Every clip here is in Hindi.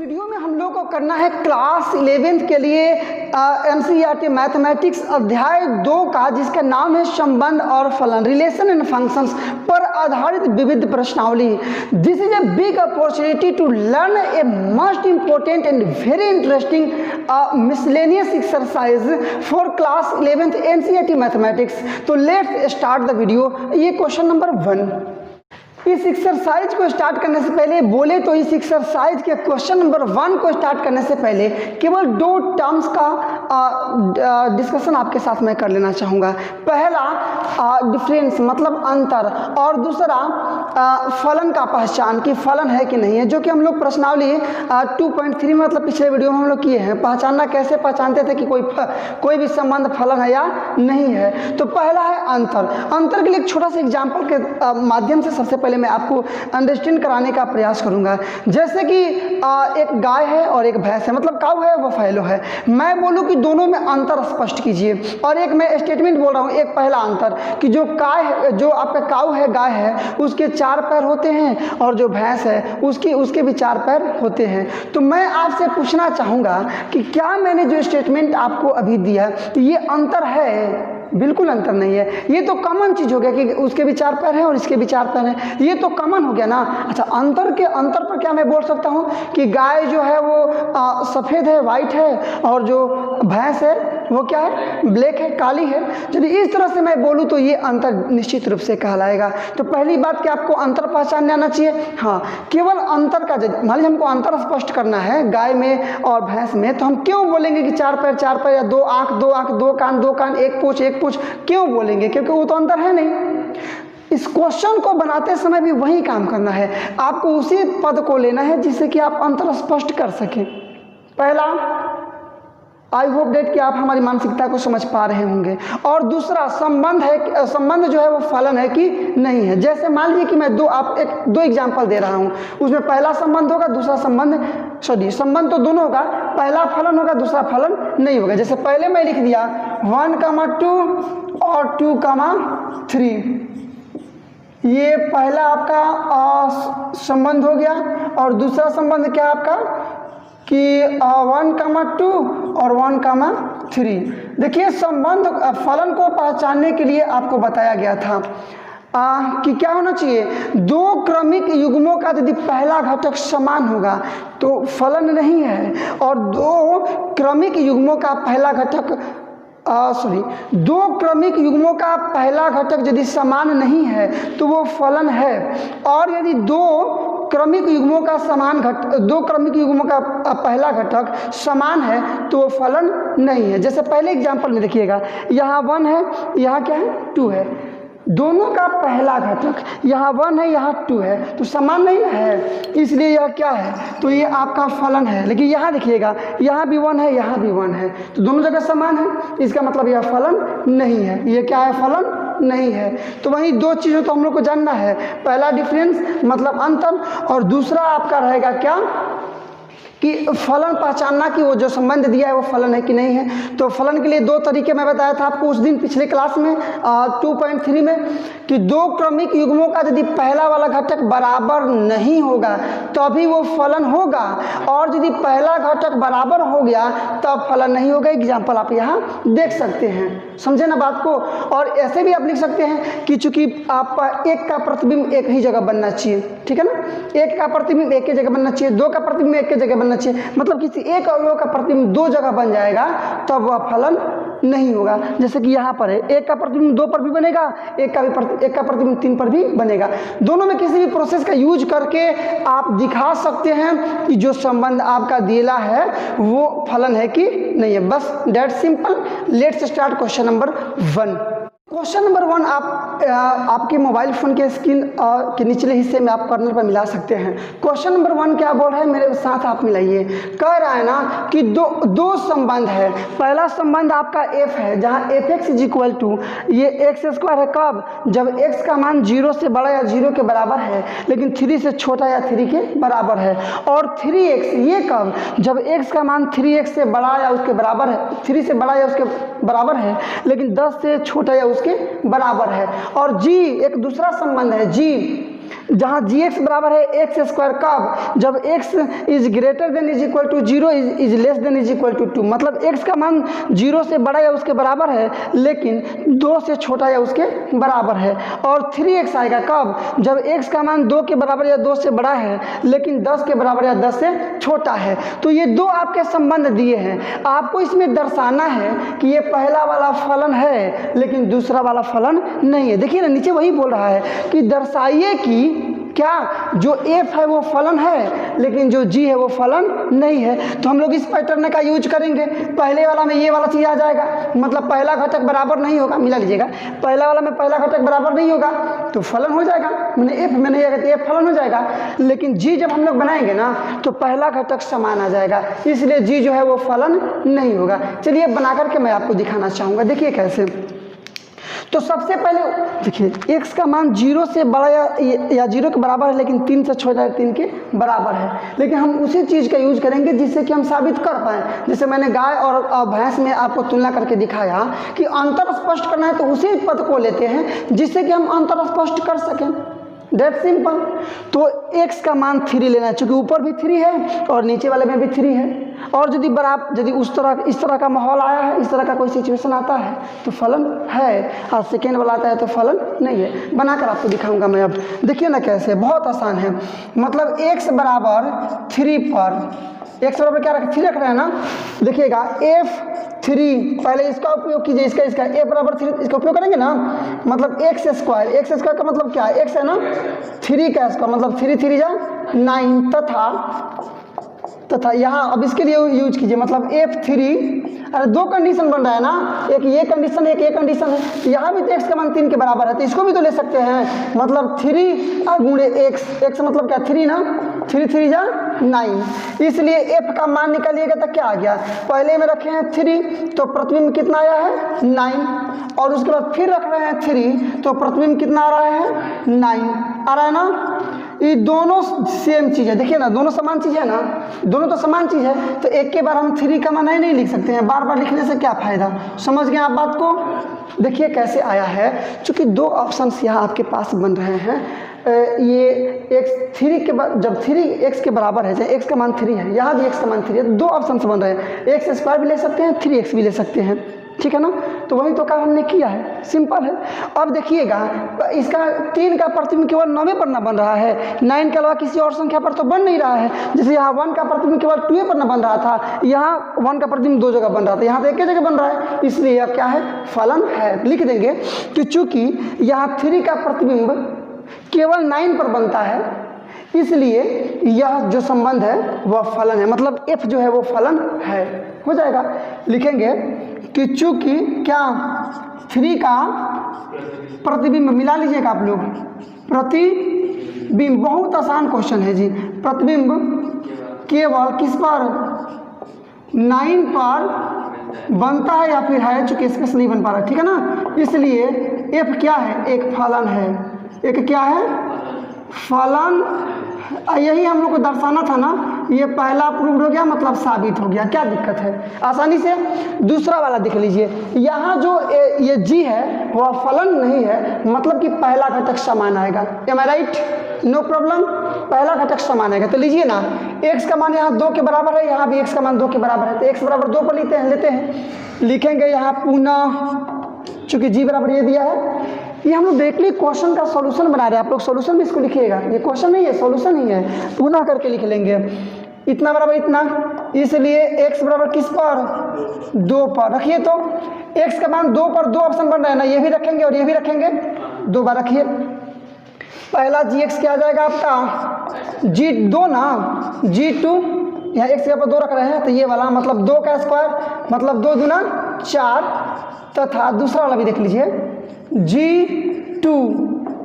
वीडियो में हम लोग को करना है क्लास 11th के लिए एनसीईआरटी मैथमेटिक्स अध्याय 2 का, जिसका नाम है संबंध और फलन, रिलेशन एंड फंक्शंस पर आधारित विविध प्रश्नावली। This is a big opportunity to learn a most important and very interesting miscellaneous exercise for class 11th NCERT mathematics. तो लेट्स स्टार्ट द वीडियो। ये क्वेश्चन नंबर 1। इस एक्सरसाइज को स्टार्ट करने से पहले बोले तो इस एक्सरसाइज के क्वेश्चन नंबर 1 को स्टार्ट करने से पहले केवल 2 टर्म्स का डिस्कशन आपके साथ मैं कर लेना चाहूँगा। पहला डिफरेंस मतलब अंतर, और दूसरा फलन का पहचान कि फलन है कि नहीं है, जो कि हम लोग प्रश्नावली 2.3 मतलब पिछले वीडियो में हम लोग किए हैं। पहचानना कैसे पहचानते थे कि कोई भी संबंध फलन है या नहीं है। तो पहला है अंतर। अंतर के लिए एक छोटा सा एग्जाम्पल के माध्यम से सबसे मैं आपको अंडरस्टैंड कराने का प्रयास करूंगा। जैसे कि एक गाय है और एक भैंस है, मतलब काऊ है वो फैलो है। मैं बोलूं कि दोनों में अंतर स्पष्ट कीजिए, और एक मैं स्टेटमेंट बोल रहा हूं, एक पहला अंतर कि जो आपका काऊ है, गाय है, उसके 4 पैर होते हैं, और जो भैंस है उसके भी 4 पैर होते हैं। तो मैं आपसे पूछना चाहूंगा कि क्या मैंने जो स्टेटमेंट आपको अभी दिया तो ये अंतर है? बिल्कुल अंतर नहीं है। ये तो कॉमन चीज हो गया कि उसके भी 4 पैर हैं और इसके भी 4 पैर हैं, ये तो कॉमन हो गया ना। अच्छा, अंतर पर क्या मैं बोल सकता हूँ कि गाय जो है वो सफ़ेद है, वाइट है, और जो भैंस है वो क्या है, ब्लैक है, काली है। यदि इस तरह से मैं बोलूँ तो ये अंतर निश्चित रूप से कहलाएगा। तो पहली बात कि आपको अंतर पहचानने आना चाहिए। हाँ, केवल अंतर का, मान लीजिए हमको अंतर स्पष्ट करना है गाय में और भैंस में, तो हम क्यों बोलेंगे कि 4 पैर या 2 आँख 2 कान, एक पूँछ क्यों बोलेंगे? क्योंकि वो तो अंतर है नहीं। इस क्वेश्चन को बनाते समय भी वही काम करना है, आपको उसी पद को लेना है जिससे कि आप अंतर स्पष्ट कर सकें। पहला, आई होप डेट कि आप हमारी मानसिकता को समझ पा रहे होंगे। और दूसरा, संबंध जो है वो फलन है कि नहीं है। जैसे मान लीजिए कि मैं दो एग्जाम्पल दे रहा हूँ, उसमें पहला संबंध होगा, दूसरा संबंध तो दोनों होगा, पहला फलन होगा, दूसरा फलन नहीं होगा। जैसे पहले मैं लिख दिया 1,2 और 2,3, ये पहला आपका संबंध हो गया। और दूसरा संबंध क्या आपका कि 1,2 और 1,3। देखिए, संबंध फलन को पहचानने के लिए आपको बताया गया था कि क्या होना चाहिए, 2 क्रमिक युग्मों का यदि पहला घटक समान होगा तो फलन नहीं है, और 2 क्रमिक युग्मों का पहला घटक 2 क्रमिक युग्मों का पहला घटक यदि समान नहीं है तो वो फलन है। और यदि 2 क्रमिक युग्मों का पहला घटक समान है तो वो फलन नहीं है। जैसे पहले एग्जांपल में देखिएगा, यहाँ 1 है, यहाँ क्या है, 2 है, दोनों का पहला घटक यहाँ 1 है, यहाँ 2 है, तो समान नहीं है, इसलिए यह क्या है, तो ये आपका फलन है। लेकिन यहाँ देखिएगा, यहाँ भी 1 है, यहाँ भी 1 है, तो दोनों जगह समान है, इसका मतलब यह फलन नहीं है। ये क्या है, फलन नहीं है। तो वही 2 चीज़ों तो हम लोग को जानना है, पहला डिफरेंस मतलब अंतर, और दूसरा आपका रहेगा क्या कि फलन पहचानना कि वो जो संबंध दिया है वो फलन है कि नहीं है। तो फलन के लिए 2 तरीके मैं बताया था आपको उस दिन पिछले क्लास में 2.3 में, कि 2 क्रमिक युग्मों का यदि पहला वाला घटक बराबर नहीं होगा तभी वो फलन होगा, और यदि पहला घटक बराबर हो गया तब फलन नहीं होगा। एग्जाम्पल आप यहाँ देख सकते हैं, समझे ना बात को। और ऐसे भी आप लिख सकते हैं कि चूंकि आपका 1 का प्रतिबिंब एक ही जगह बनना चाहिए, ठीक है ना, 1 का प्रतिबिंब एक ही जगह बनना चाहिए, 2 का प्रतिबिंब एक ही जगह बनना चाहिए, मतलब किसी एक अवयव का प्रतिबिंब 2 जगह बन जाएगा तब वह फलन नहीं होगा। जैसे कि यहाँ पर है, 1 का प्रतिबिंब 2 पर भी बनेगा, 1 का प्रतिबिंब 3 पर भी बनेगा। दोनों में किसी भी प्रोसेस का यूज करके आप दिखा सकते हैं कि जो संबंध आपका दिया है वो फलन है कि नहीं है। बस that simple. Let's start question number 1। Question number 1 आपके मोबाइल फ़ोन के स्क्रीन के निचले हिस्से में आप कर्नर पर मिला सकते हैं। क्वेश्चन नंबर 1 क्या बोल रहा है, मेरे साथ आप मिलाइए। कह रहा है ना कि दो संबंध है। पहला संबंध आपका f है, जहाँ fx = ये x² है। कब? जब x का मान 0 से बड़ा या 0 के बराबर है, लेकिन 3 से छोटा या 3 के बराबर है। और 3x ये कब? जब x का मान 3x से बड़ा या उसके बराबर है, 3 से बड़ा या उसके बराबर है, लेकिन 10 से छोटा या उसके बराबर है। और g एक दूसरा संबंध है, g जहाँ जी एक्स बराबर है एक्स स्क्वायर, कब? जब x is greater than is equal to 0 is less than is equal to 2, मतलब एक्स का मान 0 से बड़ा या उसके बराबर है लेकिन 2 से छोटा या उसके बराबर है। और 3x आएगा कब? जब एक्स का मान 2 के बराबर या 2 से बड़ा है लेकिन 10 के बराबर या 10 से छोटा है। तो ये दो आपके संबंध दिए हैं, आपको इसमें दर्शाना है कि ये पहला वाला फलन है लेकिन दूसरा वाला फलन नहीं है। देखिए ना नीचे वही बोल रहा है कि दर्शाइए कि क्या जो f है वो फलन है लेकिन जो g है वो फलन नहीं है। तो हम लोग इस पैटर्न का यूज करेंगे। पहले वाला में ये वाला चीज़ आ जाएगा, मतलब पहला घटक बराबर नहीं होगा, मिला लीजिएगा, पहला वाला में पहला घटक बराबर नहीं होगा तो फलन हो जाएगा, मैंने f में नहीं आएगा तो f फलन हो जाएगा। लेकिन g जब हम लोग बनाएंगे ना तो पहला घटक समान आ जाएगा, इसलिए g जो है वो फलन नहीं होगा। चलिए बना करके मैं आपको दिखाना चाहूँगा, देखिए कैसे। तो सबसे पहले देखिए x का मान 0 से बड़ा या 0 के बराबर है लेकिन 3 से छोटा या 3 के बराबर है। लेकिन हम उसी चीज़ का यूज करेंगे जिससे कि हम साबित कर पाएँ। जैसे मैंने गाय और भैंस में आपको तुलना करके दिखाया कि अंतर स्पष्ट करना है तो उसी पद को लेते हैं जिससे कि हम अंतर स्पष्ट कर सकें, डेट सिंपल। तो x का मान 3 लेना है, चूँकि ऊपर भी 3 है और नीचे वाले में भी 3 है। और यदि इस तरह का माहौल आया है, इस तरह का कोई सिचुएशन आता है तो फलन है, और सेकेंड वाला आता है तो फलन नहीं है। बनाकर आपको दिखाऊंगा मैं। अब देखिए ना कैसे, बहुत आसान है। मतलब x बराबर 3 पर x बराबर क्या 3 रख रहे हैं ना, देखिएगा f3, पहले इसका उपयोग कीजिए, इसका a बराबर 3 इसका उपयोग करेंगे ना, मतलब x स्क्वायर का मतलब क्या है, x है ना 3 का स्क्वायर मतलब 3 3 जा 9 तथा यहाँ अब इसके लिए यूज कीजिए, मतलब f3, अरे दो कंडीशन बन रहा है ना, एक ये कंडीशन एक ये कंडीशन है, यहाँ भी तो x का मान 3 के बराबर है तो इसको भी तो ले सकते हैं, मतलब 3 गुणे x मतलब क्या 3 ना, 3 3 जा 9, इसलिए f का मान निकालिएगा तो क्या आ गया, पहले में रखे हैं 3 तो प्रतिबिंब कितना आया है 9, और उसके बाद फिर रख रहे हैं 3 तो प्रतिबिंब कितना आ रहा है 9 आ रहा है ना। ये दोनों सेम चीज़ है, देखिए ना दोनों समान चीज़ है ना, दोनों तो समान चीज़ है, तो एक के बार हम 3 का मान नहीं लिख सकते हैं, बार बार लिखने से क्या फ़ायदा। समझ गए आप बात को। देखिए कैसे आया है, चूँकि दो ऑप्शंस यहाँ आपके पास बन रहे हैं, ये x 3 के बाद जब 3x के बराबर है, चाहे x का मान 3 है, यहाँ भी x का मान 3 है, दो ऑप्शंस बन रहे हैं, x स्क्वायर भी ले सकते हैं 3x भी ले सकते हैं, ठीक है ना। तो वही तो काम हमने किया है, सिंपल है। अब देखिएगा इसका 3 का प्रतिबिंब केवल 9 पर ना बन रहा है, 9 के अलावा किसी और संख्या पर तो बन नहीं रहा है। जैसे यहाँ 1 का प्रतिबिंब केवल 2 पर ना बन रहा था, यहाँ 1 का प्रतिबिंब 2 जगह बन रहा था, यहाँ तो एक ही जगह बन रहा है, इसलिए यह क्या है फलन है। लिख देंगे कि चूँकि यहाँ 3 का प्रतिबिंब केवल 9 पर बनता है इसलिए यह जो संबंध है वह फलन है, मतलब f जो है वो फलन है, हो जाएगा। लिखेंगे कि चूँकि क्या 3 का प्रतिबिंब, मिला लीजिएगा आप लोग, प्रतिबिंब बहुत आसान क्वेश्चन है जी, प्रतिबिंब केवल किस पर 9 पर बनता है या फिर है, चूँकि स्पेस नहीं बन पा रहा, ठीक है ना, इसलिए f क्या है एक फलन है, एक क्या है फलन। यही हम लोग को दर्शाना था ना, ये पहला प्रूव्ड हो गया, मतलब साबित हो गया, क्या दिक्कत है आसानी से। दूसरा वाला देख लीजिए, यहाँ जो ये g है वह फलन नहीं है, मतलब कि पहला घटक समान आएगा, एम आई राइट, नो प्रॉब्लम, पहला घटक समान आएगा। तो लीजिए ना x का मान यहाँ 2 के बराबर है, यहाँ भी x का मान 2 के बराबर है, तो x बराबर 2 पर लेते हैं, लिखेंगे यहाँ पुनः, चूँकि g बराबर ये दिया है, ये हम लोग डायरेक्टली क्वेश्चन का सॉल्यूशन बना रहे हैं, आप लोग सॉल्यूशन में इसको लिखिएगा, ये क्वेश्चन नहीं है सॉल्यूशन ही है, पुनः करके लिख लेंगे, इतना बराबर इतना, इसलिए x बराबर किस पर 2 पर रखिए, तो x का मान 2 पर 2 ऑप्शन बन रहा है ना, ये भी रखेंगे और ये भी रखेंगे, 2 बार रखिए। पहला gx क्या आ जाएगा आपका g2 ना, g2, यहाँ x के पर 2 रख रहे हैं तो ये वाला मतलब 2 का स्क्वायर मतलब 2 दूना 4, तथा दूसरा वाला भी देख लीजिए g2,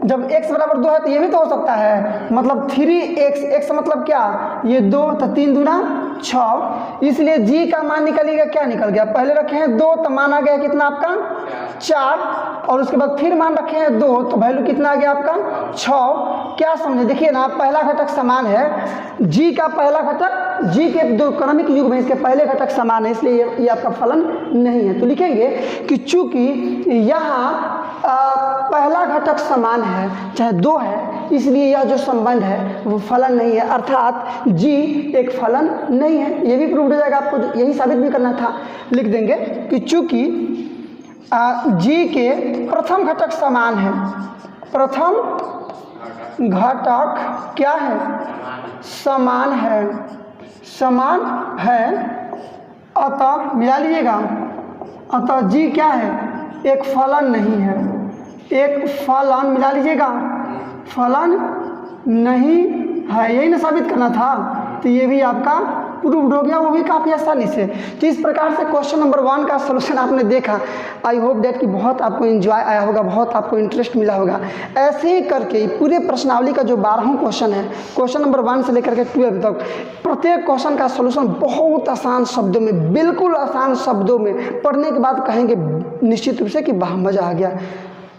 जब x बराबर 2 है तो ये भी तो हो सकता है, मतलब 3x मतलब क्या, ये 2 तो 3 दूना 6, इसलिए g का मान निकलेगा, क्या निकल गया, पहले रखे हैं 2 तो मान आ गया कितना आपका 4, और उसके बाद फिर मान रखे हैं 2 तो वैल्यू कितना आ गया आपका 6। क्या समझे, देखिए ना पहला घटक समान है, g का पहला घटक, g के दो क्रमिक युग्म में इसके पहले घटक समान है, इसलिए ये आपका फलन नहीं है। तो लिखेंगे कि चूंकि यहाँ पहला घटक समान है, चाहे 2 है इसलिए यह जो संबंध है वो फलन नहीं है, अर्थात जी एक फलन नहीं है। ये भी प्रूव हो जाएगा, आपको यही साबित भी करना था। लिख देंगे कि चूंकि जी के प्रथम घटक समान है, प्रथम घटक क्या है, समान है, समान है, अतः मिला लीजिएगा, अतः जी क्या है, एक फलन नहीं है, एक फलन मिला लीजिएगा, फलन नहीं है, यही ना साबित करना था। तो ये भी आपका प्रूव्ड हो गया, वो भी काफ़ी आसानी से। तो इस प्रकार से क्वेश्चन नंबर 1 का सलूशन आपने देखा। आई होप डेट कि बहुत आपको एंजॉय आया होगा, बहुत आपको इंटरेस्ट मिला होगा। ऐसे ही करके पूरे प्रश्नावली का जो 12वां क्वेश्चन है, क्वेश्चन नंबर 1 से लेकर के 12 तक, प्रत्येक क्वेश्चन का सलूशन बहुत आसान शब्दों में, बिल्कुल आसान शब्दों में पढ़ने के बाद कहेंगे निश्चित रूप से कि वाह मज़ा आ गया।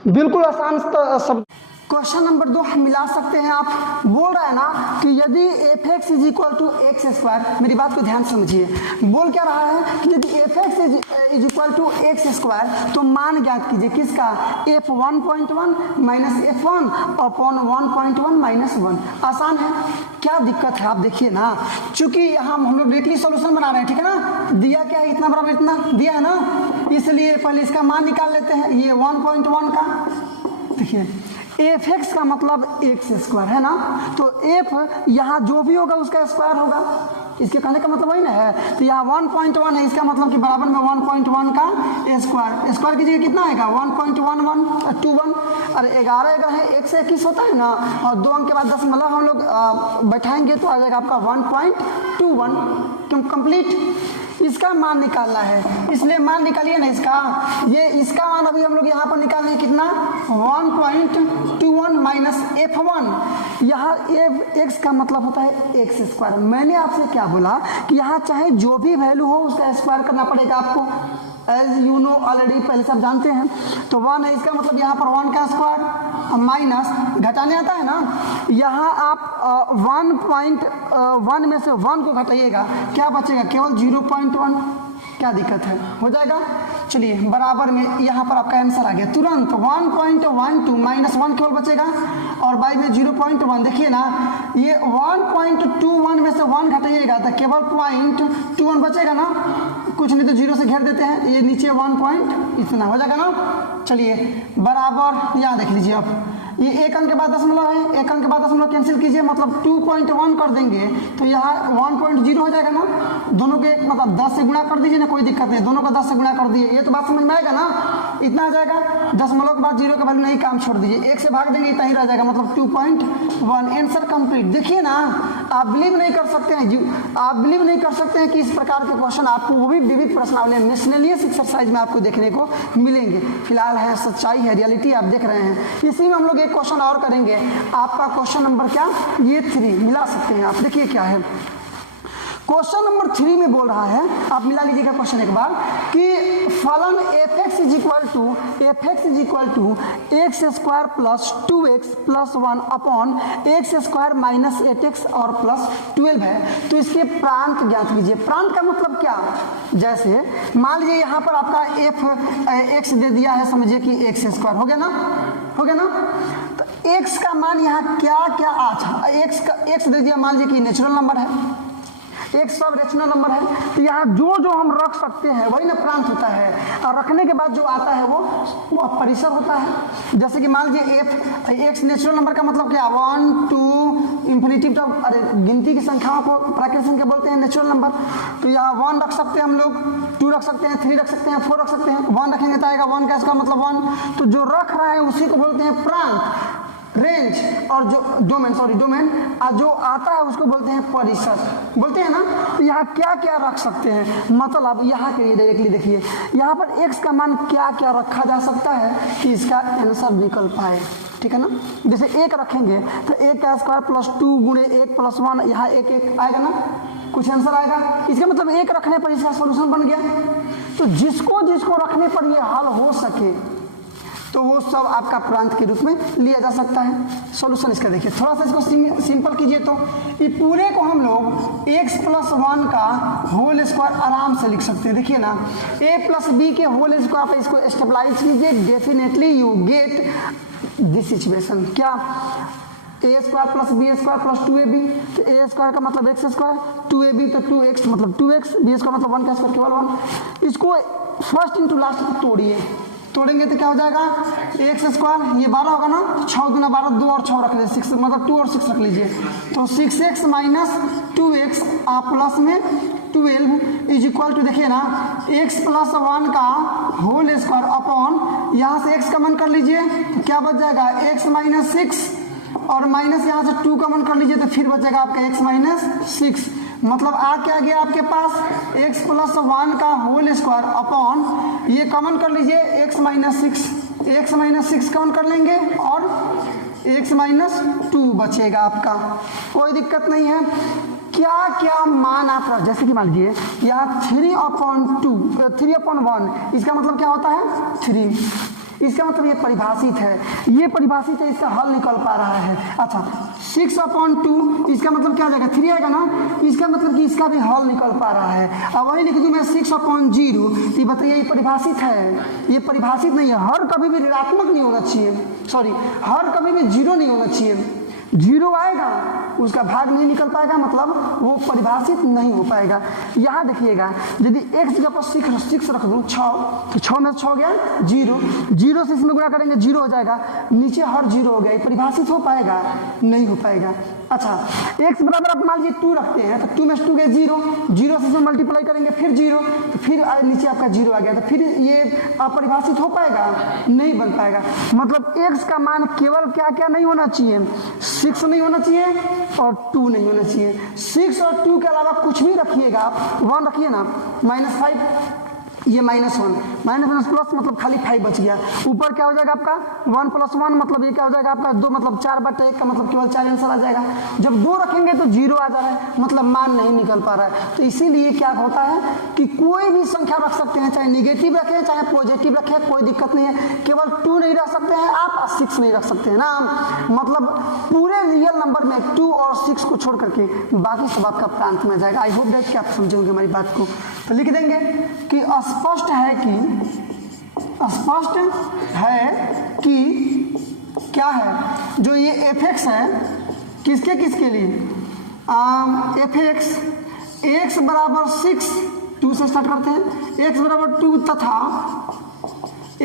बिल्कुल आसान शब्द। क्वेश्चन नंबर 2 हम मिला सकते हैं। आप बोल रहा है ना कि यदि f x is equal to x square, मेरी बात को ध्यान समझिए, बोल क्या रहा है कि यदि f x is equal to x square तो मान ज्ञात कीजिए किसका, f 1.1 minus f 1 upon 1.1 minus 1। आसान है, क्या दिक्कत है आप देखिए ना, चूंकि यहाँ हम लोग डायरेक्टली सॉल्यूशन बना रहे हैं, ठीक है ना, दिया क्या है, इतना बराबर इतना दिया है ना, इसलिए पहले इसका मान निकाल लेते हैं, ये 1.1 का। देखिए एफ एक्स का मतलब एक्स स्क्वायर है ना, तो एफ यहाँ जो भी होगा उसका स्क्वायर होगा, इसके कहने का मतलब वही ना है। तो यहाँ 1.1 है, इसका मतलब कि बराबर में 1.1 का स्क्वायर, स्क्वायर कीजिए कितना आएगा 1.1121। अरे 11 अगर है 1 से 21 होता है ना, और 2 अंक के बाद दशमलव हम लोग बैठाएंगे तो आ जाएगा आपका 1.21 कंप्लीट। इसका मान निकालना है, इसलिए मान निकालिए ना इसका, ये इसका मान अभी हम लोग यहाँ पर निकाल लेंगे कितना 1.21 माइनस f1। यहाँ एफ एक्स का मतलब होता है एक्स स्क्वायर। मैंने आपसे क्या बोला कि यहाँ चाहे जो भी वैल्यू हो उसका स्क्वायर करना पड़ेगा आपको, एज यू नो ऑलरेडी, पहले सब जानते हैं। तो 1 है, इसका मतलब यहाँ पर 1 का स्क्वायर माइनस घटाने आता है ना, यहाँ आप 1.1 में से 1 को घटाइएगा, क्या बचेगा केवल 0.1। क्या दिक्कत है, हो जाएगा। चलिए बराबर में यहाँ पर आपका आंसर आ गया तुरंत, 1.12 माइनस 1 केवल बचेगा, और बाई में 0.1। देखिए ना, ये 1.21 में से 1 घटाइएगा तो केवल 0.21 बचेगा ना, कुछ नहीं तो 0 से घेर देते हैं, ये नीचे 1 इतना हो जाएगा ना। चलिए बराबर यहाँ देख लीजिए आप, ये 1 अंक के बाद दशमलव है, 1 अंक के बाद दशमलव कैंसिल कीजिए, मतलब 2.1 कर देंगे तो यहाँ 1.0 हो जाएगा ना। दोनों के मतलब 10 से गुणा कर दीजिए ना, कोई दिक्कत नहीं, दोनों का 10 से गुणा कर दिए, ये तो बात समझ में आएगा ना, इतना आ जाएगा। दशमलव के बाद 0 का वैल्यू नहीं, काम छोड़ दीजिए, 1 से भाग देंगे इतना ही रह जाएगा, मतलब 2.1। Answer complete. देखिए ना, आप बिलीव नहीं कर सकते हैं, आप बिलीव नहीं कर सकते हैं कि इस प्रकार के क्वेश्चन आपको वो भी विविध प्रश्नावली मिसलेनियस एक्सरसाइज में आपको देखने को मिलेंगे। फिलहाल है सच्चाई है, रियलिटी आप देख रहे हैं। इसी में हम लोग एक क्वेश्चन और करेंगे, आपका क्वेश्चन नंबर क्या, ये 3 मिला सकते हैं आप। देखिए क्या है, क्वेश्चन नंबर 3 में बोल रहा है, आप मिला लीजिएगा क्वेश्चन एक बार, कि फलन f x is equal to x square plus 2x plus 1 upon x square minus 8x और प्लस 12 है। तो इसके प्रांत ज्ञात कीजिए। प्रांत का मतलब क्या, जैसे मान लीजिए यहाँ पर आपका एफ एक्स दे दिया है, समझिए कि एक्स स्क्वायर हो गया ना, हो गया ना। तो x का मान यहाँ क्या क्या आता, x दे दिया, मान लीजिए कि नेचुरल नंबर है, एक सब रेशनल नंबर है, तो यहाँ जो हम रख सकते हैं वही ना प्रांत होता है, और रखने के बाद जो आता है वो परिसर होता है। जैसे कि मान लीजिए एफ एक्स नेचुरल नंबर का मतलब क्या, 1 2 इंफिनिटिव तक, अरे गिनती की संख्याओं को प्राकृतिक संख्या बोलते हैं नेचुरल नंबर। तो यहाँ 1 रख सकते हैं हम लोग, 2 रख सकते हैं, 3 रख सकते हैं, 4 रख सकते हैं। 1 रखेंगे तो आएगा 1 का इसका मतलब 1, तो जो रख रहा है उसी को बोलते हैं प्रांत। रेंज और जो डोमेन और जो आता है उसको बोलते हैं परिसर, बोलते हैं ना। तो यहाँ क्या क्या रख सकते हैं, मतलब यहाँ के लिए डायरेक्टली देखिए, यहाँ पर x का मान क्या क्या रखा जा सकता है कि इसका आंसर विकल्प आए, ठीक है ना। जैसे 1 रखेंगे तो 1 का स्क्वायर प्लस 2 गुणे 1 प्लस 1, यहाँ 1 1 आएगा ना, कुछ आंसर आएगा। इसका मतलब 1 रखने पर इसका सोल्यूशन बन गया। तो जिसको रखने पर ये हल हो सके तो वो सब आपका प्रांत के रूप में लिया जा सकता है। सॉल्यूशन इसका देखिए, थोड़ा सा इसको सिंपल कीजिए तो ये पूरे को हम लोग x प्लस 1 का होल स्क्वायर आराम से लिख सकते हैं। देखिए ना, a प्लस बी के होल स्क्वायर पर इसको स्टेबलाइज कीजिए, definitely you get this equation. क्या A square plus B square plus 2ab, तो ए स्क्वायर का मतलब एक्स स्क्वायर, 2ab तो 2x मतलब 2x, बी स्क्वायर मतलब 1 का स्क्वायर केवल 1। इसको फर्स्ट इंटू लास्ट तोड़िए, तोड़ेंगे तो क्या हो जाएगा एक्स स्क्वायर, ये 12 होगा ना, 6 गुना 12, 2 और 6 रख लीजिए, 6 मतलब 2 और 6 रख लीजिए, तो 6x माइनस 2x आप प्लस में 12 इज इक्वल टू, देखिए ना x प्लस 1 का होल स्क्वायर अपॉन यहाँ से x कॉमन कर लीजिए तो क्या बच जाएगा x माइनस 6 और माइनस यहाँ से 2 कॉमन कर लीजिए तो फिर बचेगा आपका x माइनस 6, मतलब आ क्या गया आपके पास x प्लस 1 का होल स्क्वायर अपॉन ये कॉमन कर लीजिए x माइनस 6 कॉमन कर लेंगे और x माइनस 2 बचेगा आपका, कोई दिक्कत नहीं है। क्या क्या मान आप रख, जैसे कि मान लीजिए यहाँ 3/1, इसका मतलब क्या होता है 3, इसका मतलब ये परिभाषित है, ये परिभाषित है, इसका हल निकल पा रहा है। अच्छा 6/2 इसका मतलब क्या हो जाएगा 3 आएगा ना, इसका मतलब कि इसका भी हल निकल पा रहा है। अब वही लिख दूँ मैं 6/0, ये बताइए ये परिभाषित है, ये परिभाषित नहीं है, हर कभी भी ऋणात्मक नहीं होना चाहिए, सॉरी हर कभी भी 0 नहीं होना चाहिए, 0 आएगा उसका भाग नहीं निकल पाएगा, मतलब वो परिभाषित नहीं हो पाएगा। यहाँ देखिएगा यदि एक जगह पर 6 रख दूँ 6, तो 6 में 6 गया 0 से इसमें गुणा करेंगे 0 हो जाएगा, नीचे हर 0 हो गया, ये परिभाषित हो पाएगा नहीं हो पाएगा। अच्छा x बराबर आप मान लीजिए 2 रखते हैं तो 2 में 2 गए 0 से इसमें मल्टीप्लाई करेंगे फिर 0, तो फिर नीचे आपका 0 आ गया, तो फिर ये अपरिभाषित हो पाएगा नहीं बन पाएगा। मतलब x का मान केवल क्या क्या नहीं होना चाहिए, 6 नहीं होना चाहिए और 2 नहीं होना चाहिए, 6 और 2 के अलावा कुछ भी रखिएगा आप, 1 रखिए ना, -5 ये -1 माइनस प्लस मतलब खाली 5 बच गया, ऊपर क्या हो जाएगा आपका 1 + 1 मतलब ये क्या हो जाएगा आपका 2 मतलब 4/1 का मतलब केवल 4 आंसर आ जाएगा। जब 2 रखेंगे तो 0 आ जा रहा है, मतलब मान नहीं निकल पा रहा है। तो इसीलिए क्या होता है कि कोई भी संख्या रख सकते हैं, चाहे निगेटिव रखें चाहे पॉजिटिव रखें, कोई दिक्कत नहीं है, केवल 2 नहीं रख सकते हैं आप और 6 नहीं रख सकते हैं ना, मतलब पूरे रियल नंबर में 2 और 6 को छोड़ करके बाकी सब आपका प्रांत में जाएगा। आई होप दैट कि आप समझेंगे हमारी बात को। तो लिख देंगे कि स्पष्ट है कि क्या है जो ये fx है किसके किसके लिए, fx x बराबर 6, 2 से स्टार्ट करते हैं, x बराबर 2 तथा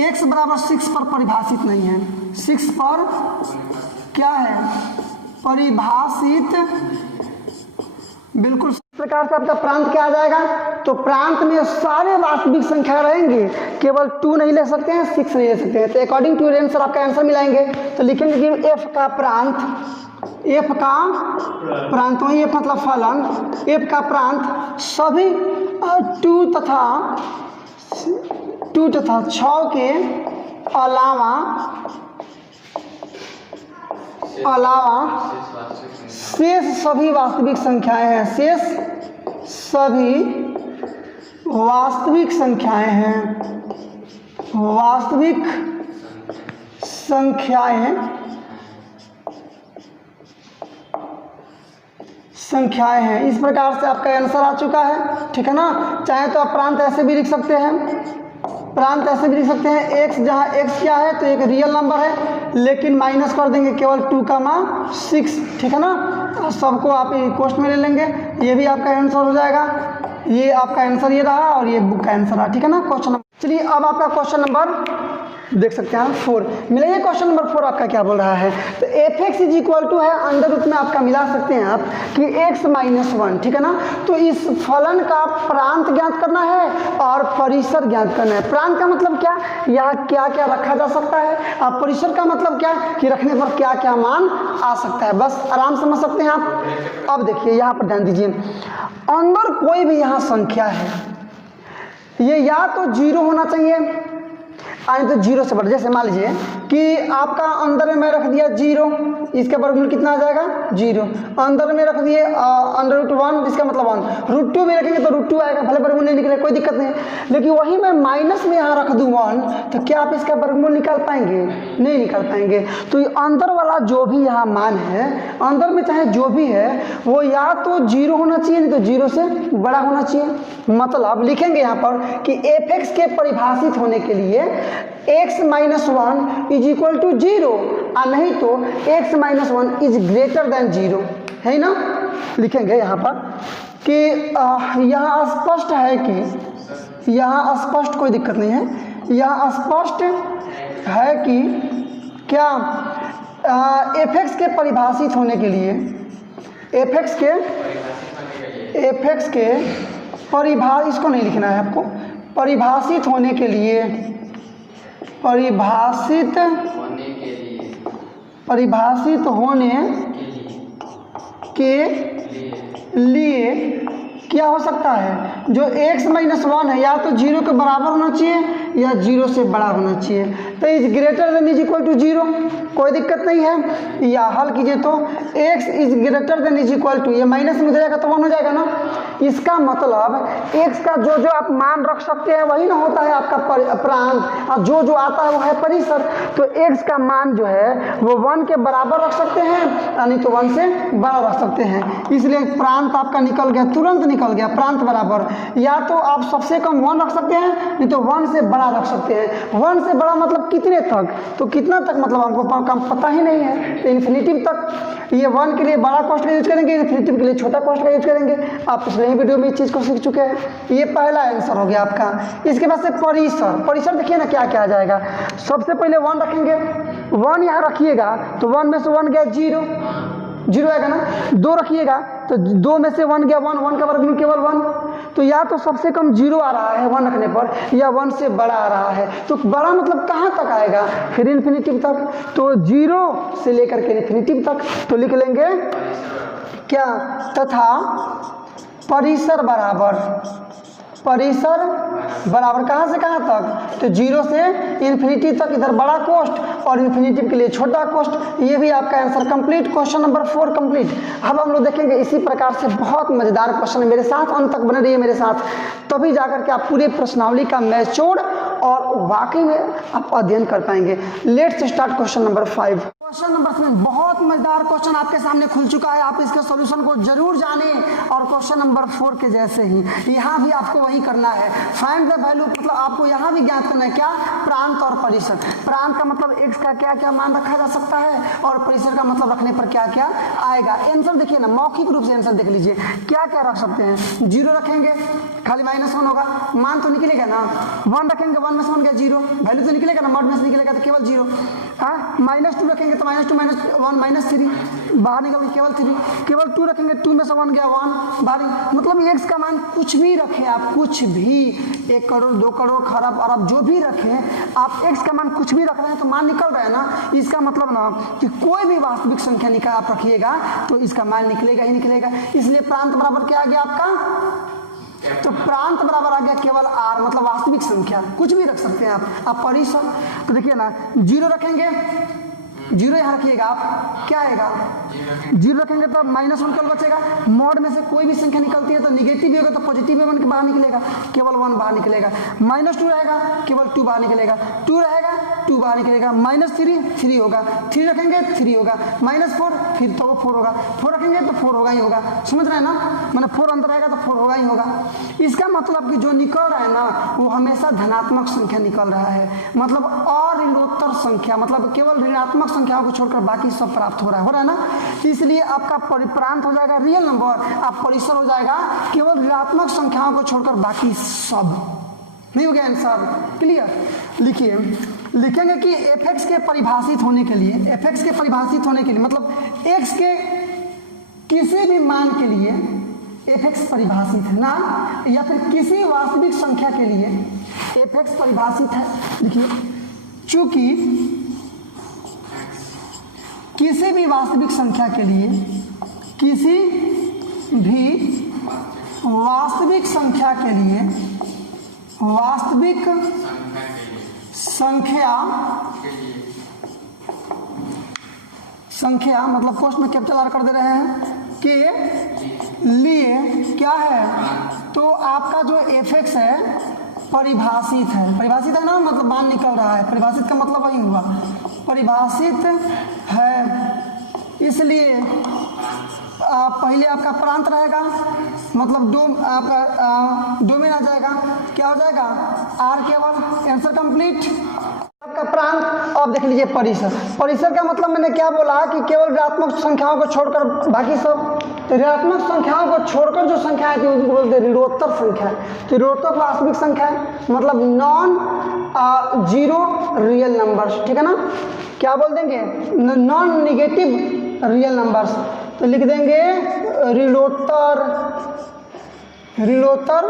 x बराबर 6 पर परिभाषित नहीं है, 6 पर क्या है परिभाषित, बिल्कुल इस प्रकार से आपका प्रांत क्या आ जाएगा। तो प्रांत में सारे वास्तविक संख्या रहेंगे, केवल 2 नहीं ले सकते हैं, 6 नहीं ले सकते हैं। तो अकॉर्डिंग टू आंसर आपका आंसर मिलाएंगे तो लिखेंगे कि f का प्रांत, वही f मतलब फलन, f का प्रांत सभी 2 तथा 6 के अलावा शेष सभी वास्तविक संख्याएं हैं, शेष सभी वास्तविक संख्याएं हैं, वास्तविक संख्याएं हैं। इस प्रकार से आपका आंसर आ चुका है, ठीक है ना। चाहे तो आप प्रांत ऐसे भी लिख सकते हैं, x जहाँ x क्या है तो एक रियल नंबर है, लेकिन माइनस कर देंगे केवल 2,6, ठीक है ना। सबको आप क्वेश्चन में ले लेंगे, ये भी आपका आंसर हो जाएगा। ये आपका आंसर ये रहा और ये बुक का आंसर रहा, ठीक है ना। क्वेश्चन नंबर, चलिए अब आपका क्वेश्चन नंबर देख सकते हैं 4 मिलाइए। क्वेश्चन नंबर 4 आपका क्या बोल रहा है, तो fx इज इक्वल टू है अंडर रूट में आपका मिला सकते हैं आप कि x - 1, ठीक है ना। तो इस फलन का प्रांत ज्ञात करना है और परिसर ज्ञात करना है। प्रांत का मतलब क्या, यहाँ क्या क्या रखा जा सकता है, और परिसर का मतलब क्या कि रखने पर क्या क्या मान आ सकता है, बस आराम समझ सकते हैं आप। अब देखिए यहाँ पर ध्यान दीजिए, अंदर कोई भी यहाँ संख्या है, ये या तो 0 होना चाहिए आए तो 0 से बढ़, जैसे मान लीजिए कि आपका अंदर में रख दिया 0, इसके वर्गमूल कितना आ जाएगा 0, अंदर में रख दिए √1, इसका मतलब 1, √2 भी रखेंगे तो √2 आएगा, भले वर्गमूल नहीं निकले कोई दिक्कत नहीं है। लेकिन वही मैं माइनस में यहाँ रख दूँ 1, तो क्या आप इसका वर्गमूल निकाल पाएंगे, नहीं निकाल पाएंगे। तो ये अंदर वाला जो भी यहाँ मान है, अंदर में चाहे जो भी है वो या तो 0 होना चाहिए, नहीं तो 0 से बड़ा होना चाहिए। मतलब लिखेंगे यहाँ पर कि fx के परिभाषित होने के लिए x - 1 इज इक्वल टू 0 और नहीं तो x minus 1 is greater then 0 है ना। लिखेंगे यहाँ पर कि यहाँ स्पष्ट है कि यहाँ स्पष्ट कोई दिक्कत नहीं है, यहाँ स्पष्ट है कि क्या f(x) के परिभाषित होने के लिए f(x) के इसको नहीं लिखना है आपको, परिभाषित होने के लिए परिभाषित होने के लिए क्या हो सकता है, जो x माइनस 1 है या तो 0 के बराबर होना चाहिए या 0 से बड़ा होना चाहिए। तो is greater than is equal to 0, कोई दिक्कत नहीं है। या हल कीजिए तो x is greater than is equal to, ये माइनस में हो जाएगा तो 1 हो जाएगा ना। इसका मतलब x का जो जो आप मान रख सकते हैं वही ना होता है आपका प्रांत, और जो जो आता है वो है परिसर। तो x का मान जो है वो 1 के बराबर रख सकते हैं, यानी तो 1 से बड़ा रख सकते हैं। इसलिए प्रांत आपका निकल गया, तुरंत निकल गया प्रांत बराबर। या तो आप सबसे कम 1 रख सकते हैं, नहीं तो 1 से बड़ा रख सकते हैं। 1 से बड़ा मतलब कितने तक, तो कितना तक मतलब हमको कम पता ही नहीं है, तो इन्फिनिटिव तक। ये 1 के लिए बड़ा कॉस्ट का यूज करेंगे, इन्फिनिटिव के लिए छोटा कॉस्ट का यूज करेंगे। आप पिछले ही वीडियो में इस चीज़ को सीख चुके हैं। ये पहला आंसर हो गया आपका। इसके बाद से परिसर देखिए ना क्या क्या आ जाएगा। सबसे पहले 1 रखेंगे, 1 यहाँ रखिएगा तो 1 में से 1 गया 0 आएगा ना। 2 रखिएगा तो 2 में से 1 गया 1 का वर्गमूल केवल 1। तो या तो सबसे कम 0 आ रहा है 1 रखने पर, या 1 से बड़ा आ रहा है। तो बड़ा मतलब कहाँ तक आएगा, फिर इन्फिनिटिव तक। तो 0 से लेकर के इन्फिनिटिव तक। तो लिख लेंगे क्या, तथा परिसर बराबर कहाँ से कहाँ तक, तो 0 से इन्फिनिटी तक, इधर बड़ा कोष्ट और इन्फिनिटिव के लिए छोटा कोष्ट। ये भी आपका answer complete. Question number 4 complete. अब हम लोग देखेंगे इसी प्रकार से बहुत मजेदार क्वेश्चन। मेरे साथ अंत तक बने रहिए मेरे साथ, तभी जाकर के आप पूरे प्रश्नावली का मैचोड़ और वाकई में आप अध्ययन कर पाएंगे। Let's start question number 5। Question number 7 बहुत मजेदार क्वेश्चन आपके सामने खुल चुका है। आप इसके सॉल्यूशन को जरूर जानें। और क्वेश्चन नंबर 4 के जैसे ही यहाँ भी आपको वही करना है, फाइंड द वैल्यू। मतलब आपको यहाँ भी ज्ञात करना है क्या, प्रांत और परिसर। प्रांत का मतलब x का क्या क्या मान रखा जा सकता है, और परिसर का मतलब रखने पर क्या क्या आएगा। आंसर देखिए ना, मौखिक रूप से आंसर देख लीजिए क्या क्या रख सकते हैं। 0 रखेंगे खाली -1 होगा, मान तो निकलेगा ना। 1 रखेंगे 1 में से 1 गया 0, वैल्यू तो निकलेगा ना, मॉड में से निकलेगा तो केवल 0। हाँ, -2 रखेंगे तो -2 -1 -3 बाहर निकल केवल 3। केवल 2 रखेंगे 2 में से 1 गया 1 बाहर। मतलब x का मान कुछ भी रखें आप, कुछ भी 1 करोड़ 2 करोड़ खरब अरब जो भी रखें आप, x का मान कुछ भी रख रहे हैं तो मान निकल रहा है ना। इसका मतलब ना कि कोई भी वास्तविक संख्या निकाल आप रखिएगा तो इसका मान निकलेगा ही निकलेगा। इसलिए प्रांत बराबर क्या आ गया आपका, तो प्रांत बराबर आ गया केवल r, मतलब वास्तविक संख्या कुछ भी रख सकते हैं आप परिसर। तो देखिए ना 0 रखेंगे, 0 यहाँ रखिएगा आप, क्या आएगा 0 रखेंगे तो -1 केवल बचेगा। मॉड में से कोई भी संख्या निकलती है तो निगेटिव भी होगा तो पॉजिटिव भी बन के बाहर निकलेगा, केवल 1 बाहर निकलेगा। -2 रहेगा केवल 2 बाहर निकलेगा, 2 रहेगा 2 बाहर निकलेगा। -3 होगा, 3 रखेंगे 3 होगा, -4 फिर तो 4 होगा, 4 रखेंगे तो 4 होगा ही होगा। समझ रहे हैं ना, मैंने 4 अंदर रहेगा तो 4 होगा ही होगा। इसका मतलब कि जो निकल रहा है ना वो हमेशा धनात्मक संख्या निकल रहा है, मतलब अऋणोत्तर संख्या, मतलब केवल ऋणात्मक संख्याओं को छोड़कर बाकी सब प्राप्त हो रहा है ना। इसलिए आपका प्रांत हो जाएगा रियल नंबर, आप परिसर हो जाएगा केवल ऋणात्मक संख्याओं को छोड़कर बाकी सब। नहीं हो गया आंसर क्लियर। लिखिए, लिखेंगे कि f(x) के परिभाषित होने के लिए, f(x) के परिभाषित होने के लिए मतलब x के किसी भी मान के लिए f(x) परिभाषित है ना, या फिर किसी वास्तविक संख्या के लिए f(x) परिभाषित है। देखिए, चूंकि किसी भी वास्तविक संख्या के लिए, किसी भी वास्तविक संख्या के लिए, वास्तविक संख्या मतलब पोस्ट में कैपिटल आर कर दे रहे हैं, के लिए क्या है, तो आपका जो f(x) है परिभाषित है ना, मतलब मान निकल रहा है। परिभाषित का मतलब वही हुआ, परिभाषित है। इसलिए पहले आपका प्रांत रहेगा, मतलब आपका डोमेन आ जाएगा, क्या हो जाएगा r केवल। Answer complete. आपका आपका प्रांत। अब देख लीजिए परिसर। परिसर का मतलब मैंने क्या बोला कि केवल ऋणात्मक संख्याओं को छोड़कर बाकी सब। तो ऋणात्मक संख्याओं को छोड़कर जो संख्याएं थी उनको बोलते हैं ऋणोत्तर संख्या। तो ऋणोत्तर वास्तविक संख्या है, मतलब नॉन जीरो रियल नंबर्स, ठीक है ना। क्या बोल देंगे, नॉन निगेटिव रियल नंबर्स। तो लिख देंगे ऋणोत्तर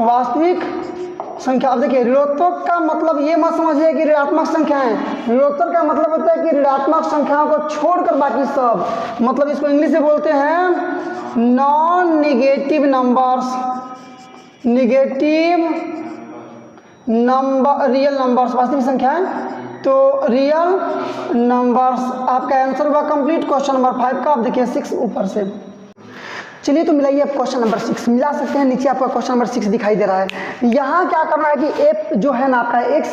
वास्तविक संख्या। अब देखिए ऋणोत्तर का मतलब ये मत समझिए कि ऋणात्मक संख्या है। ऋणोत्तर का मतलब होता है कि ऋणात्मक संख्याओं को छोड़कर बाकी सब, मतलब इसको इंग्लिश में बोलते हैं non negative numbers. Negative number real numbers वास्तविक संख्या है। तो रियल नंबर्स आपका आंसर हुआ कंप्लीट क्वेश्चन नंबर 5 का। आप देखिए 6 ऊपर से। चलिए तो मिलाइए आप क्वेश्चन नंबर 6 मिला सकते हैं। नीचे आपका क्वेश्चन नंबर 6 दिखाई दे रहा है। यहाँ क्या करना है कि एफ जो है ना आपका x,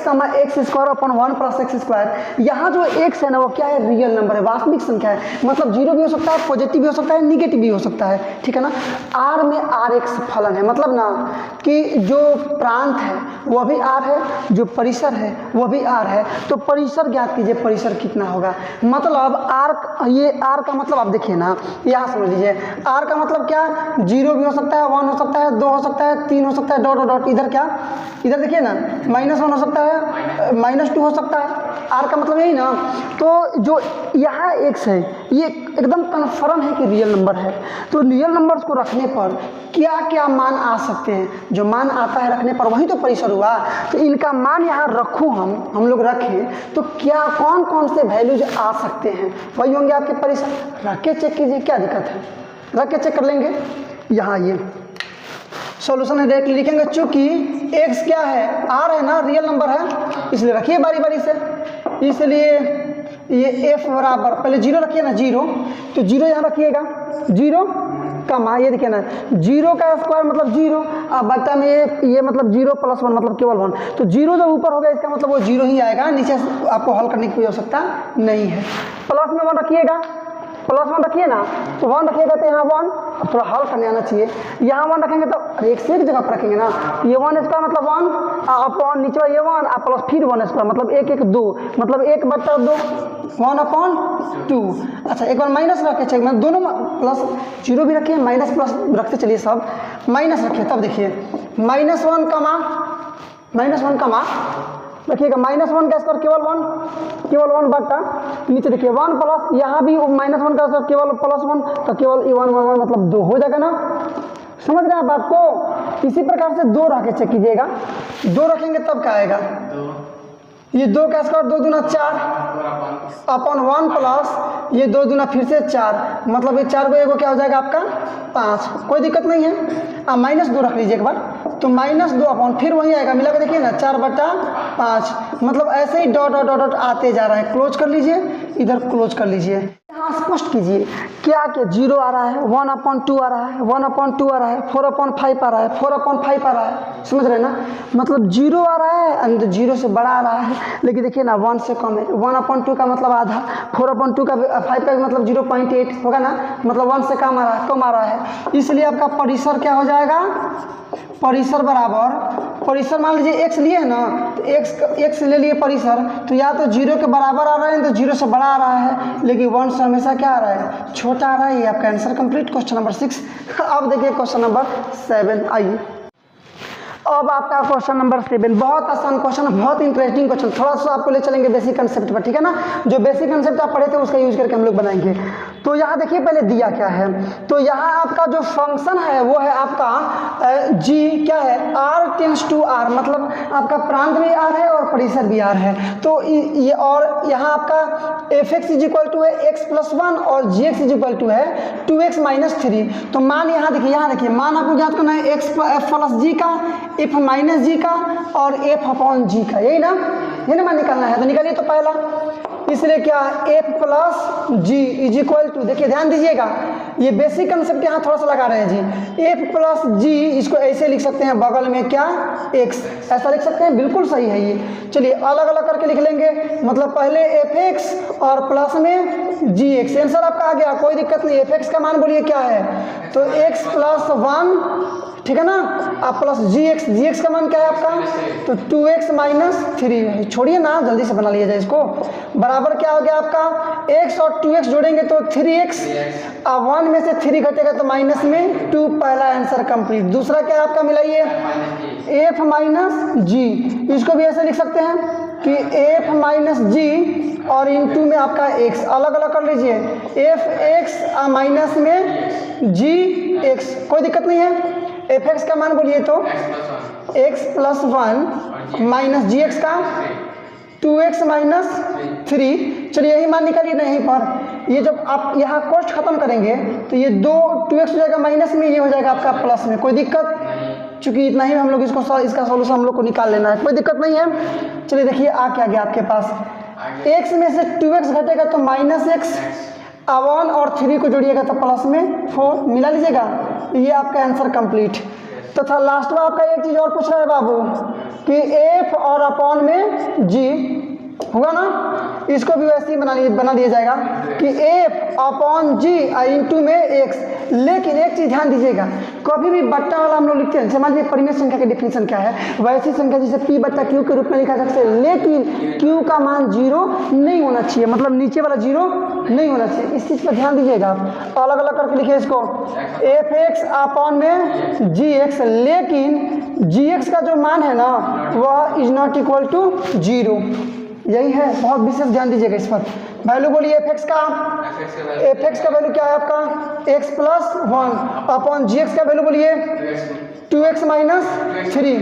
upon 1 plus x square. यहाँ जो x है ना वो क्या है, रियल नंबर है, वास्तविक संख्या है। मतलब जीरो भी हो सकता है, पॉजिटिव भी हो सकता है, निगेटिव भी हो सकता है, ठीक है ना। r में rx फलन है, मतलब ना कि जो प्रांत है वो भी r है, जो परिसर है वो भी r है। तो परिसर ज्ञात कीजिए, परिसर कितना होगा। मतलब r, ये r का मतलब आप देखिए ना, यहाँ समझ लीजिए r का मतलब क्या, जीरो भी हो सकता है, 1 हो सकता है, 2 हो सकता है, 3 हो सकता है, डॉट डॉट डॉट। इधर क्या, इधर देखिए ना -1 हो सकता है, -2 हो सकता है। आर का मतलब यही ना। तो जो यहाँ x है ये एकदम कन्फर्म है कि रियल नंबर है। तो रियल नंबर्स को रखने पर क्या क्या मान आ सकते हैं, जो मान आता है रखने पर वही तो परिसर हुआ। तो इनका मान यहाँ रखूँ हम लोग रखें तो क्या कौन कौन से वैल्यूज आ सकते हैं, वही होंगे आपके परिसर। रख के चेक कीजिए, क्या दिक्कत है, रख के चेक कर लेंगे। यहाँ ये सॉल्यूशन है, डायरेक्टली लिखेंगे। चूंकि x क्या है, r है ना, रियल नंबर है, इसलिए रखिए बारी बारी से। इसलिए ये f बराबर, पहले 0 रखिए ना, 0, तो 0 यहाँ रखिएगा, 0 कमा, ये देखिए ना 0 का स्क्वायर मतलब 0, अब बट्टा में ये मतलब 0 + 1 मतलब केवल 1। तो 0 जब ऊपर हो गया इसका मतलब वो 0 ही आएगा, नीचे आपको हल करने की कोई आवश्यकता नहीं है। प्लस में 1 रखिएगा, +1 रखिए ना, तो 1 रखिएगा तो यहाँ 1, अब थोड़ा हल करने आना चाहिए। यहाँ 1 रखेंगे तो एक से एक जगह पर रखेंगे ना, ये 1 इसका मतलब 1 अपॉन नीचे ये 1 प्लस फिर 1 इसका मतलब 1 1 2 मतलब 1/2 1/2। अच्छा एक बार माइनस रखे, चेक मैं दोनों प्लस 0 भी रखिए, माइनस प्लस रखते चलिए, सब माइनस रखिए। तब देखिए -1 कमा रखिएगा, -1 का स्क्वायर केवल 1 बटा नीचे देखिए 1 प्लस यहाँ भी -1 का स्क्वायर केवल +1, तो केवल 1 मतलब 2 हो जाएगा ना। समझ रहे हैं आप बात को। इसी प्रकार से 2 रख के चेक कीजिएगा, 2 रखेंगे तब क्या आएगा, ये 2 का स्क्वायर 2 दूना 4 अपॉन 1 प्लस ये 2 दूना फिर से 4, मतलब ये 4 को एगो क्या हो जाएगा आपका 5। कोई दिक्कत नहीं है। अब -2 रख लीजिए एक बार, तो -2 अपॉन फिर वही आएगा, मिला के देखिए ना 4/5, मतलब ऐसे ही डॉट डॉट डॉट आते जा रहा है। क्लोज कर लीजिए, इधर क्लोज कर लीजिए। यहाँ स्पष्ट कीजिए क्या क्या 0 आ रहा है, 1/2 आ रहा है, 1/2 आ रहा है, 4/5 आ रहा है, 4/5 आ रहा है। समझ रहे हैं ना, मतलब 0 आ रहा है एंड 0 से बड़ा आ रहा है, लेकिन देखिए ना 1 से कम है। 1/2 का मतलब आधा, 4/2 का 5 का मतलब 0.8 होगा ना, मतलब 1 से कम आ रहा है। इसलिए आपका परिसर क्या हो जाएगा, परिसर बराबर, परिसर मान लीजिए x लिए है ना, तो x ले लिए परिसर, तो या तो 0 के बराबर आ रहा है तो 0 से बड़ा आ रहा है, लेकिन 1 से हमेशा क्या आ रहा है, छोटा आ रहा है। ये आपका आंसर कंप्लीट क्वेश्चन नंबर 6। अब देखिए क्वेश्चन नंबर 7। आइए अब आपका क्वेश्चन नंबर 7 बहुत आसान क्वेश्चन, बहुत इंटरेस्टिंग क्वेश्चन। थोड़ा सा आपको ले चलेंगे बेसिक कंसेप्ट पर, ठीक है ना। जो बेसिक कंसेप्ट आप पढ़े थे उसका यूज करके हम लोग बनाएंगे। तो यहाँ देखिए पहले दिया क्या है, तो यहाँ आपका जो फंक्शन है वो है आपका g, क्या है, r टेंड्स टू r, मतलब आपका प्रांत भी r है और परिसर भी r है। तो ये और यहाँ आपका f(x) है x + 1 और g(x) है 2x - 3। तो मान यहाँ देखिए मान आपको ज्ञात करना है f + g का, f - g का और f/g का, यही ना मान निकालना है। तो निकालिए तो पहला, इसलिए क्या f + g = देखिए ध्यान दीजिएगा, ये बेसिक कंसेप्ट यहाँ थोड़ा सा लगा रहे हैं जी। एफ प्लस जी इसको ऐसे लिख सकते हैं, बगल में क्या एक्स, ऐसा लिख सकते हैं, बिल्कुल सही है ये। चलिए अलग अलग करके लिख लेंगे, मतलब पहले एफ एक्स और प्लस में जी एक्स। आंसर आपका आ गया, कोई दिक्कत नहीं। एफ एक्स का मान बोलिए क्या है, तो एक्स प्लस 1, ठीक है ना, आप प्लस जी एक्स का मान क्या है आपका, तो 2x माइनस 3, छोड़िए ना, जल्दी से बना लिया जाए इसको। बराबर क्या हो गया आपका, x और 2x जोड़ेंगे तो 3x, अब 1 में से 3 घटेगा तो माइनस में 2, पहला आंसर कंप्लीट। दूसरा क्या आपका मिलाइए, f माइनस जी, इसको भी ऐसे लिख सकते हैं कि f माइनस जी और इंटू में आपका x, अलग अलग कर लीजिए, एफ एक्स माइनस में जी एक्स, कोई दिक्कत नहीं है। एफ एक्स का मान बोलिए तो x प्लस 1 माइनस जी एक्स का 2x माइनस 3। चलिए यही मान निकालिए ना यहीं पर। ये जब आप यहाँ कोष्ठ खत्म करेंगे तो ये 2x हो जाएगा माइनस में, ये हो जाएगा आपका प्लस में, कोई दिक्कत, चूंकि इतना ही हम लोग इसका सॉल्यूशन हम लोग को निकाल लेना है, कोई दिक्कत नहीं है। चलिए देखिए आ क्या गया आपके पास, x में से 2x घटेगा तो माइनस x, 1 और 3 को जोड़िएगा तो प्लस में 4, मिला लीजिएगा, ये आपका आंसर कंप्लीट। तथा लास्ट में आपका एक चीज और पूछ रहा है बाबू कि एफ और अपॉन में जी होगा ना, इसको भी वैसे ही बना दिया जाएगा कि एफ अपॉन जी इंटू में एक्स। लेकिन एक चीज ध्यान दीजिएगा, कभी भी बट्टा वाला हम लोग लिखते हैं, समझ लीजिए परिमेय संख्या की डिफिनेशन क्या है, वैसी संख्या जिसे p बट्टा क्यू के रूप में लिखा जा सकता है, लेकिन q का मान 0 नहीं होना चाहिए, मतलब नीचे वाला 0 नहीं होना चाहिए, इस चीज पर ध्यान दीजिएगा आप। अलग अलग करके लिखिए इसको, एफ एक्स अपॉन में जी एक्स, लेकिन जी एक्स का जो मान है ना वह इज नॉट इक्वल टू 0, यही है, बहुत विशेष ध्यान दीजिएगा इस पर। वैल्यू बोलिए एफ एक्स का वैल्यू क्या है आपका, एक्स प्लस 1 अपॉन जी एक्स का वैल्यू बोलिए 2x माइनस 3,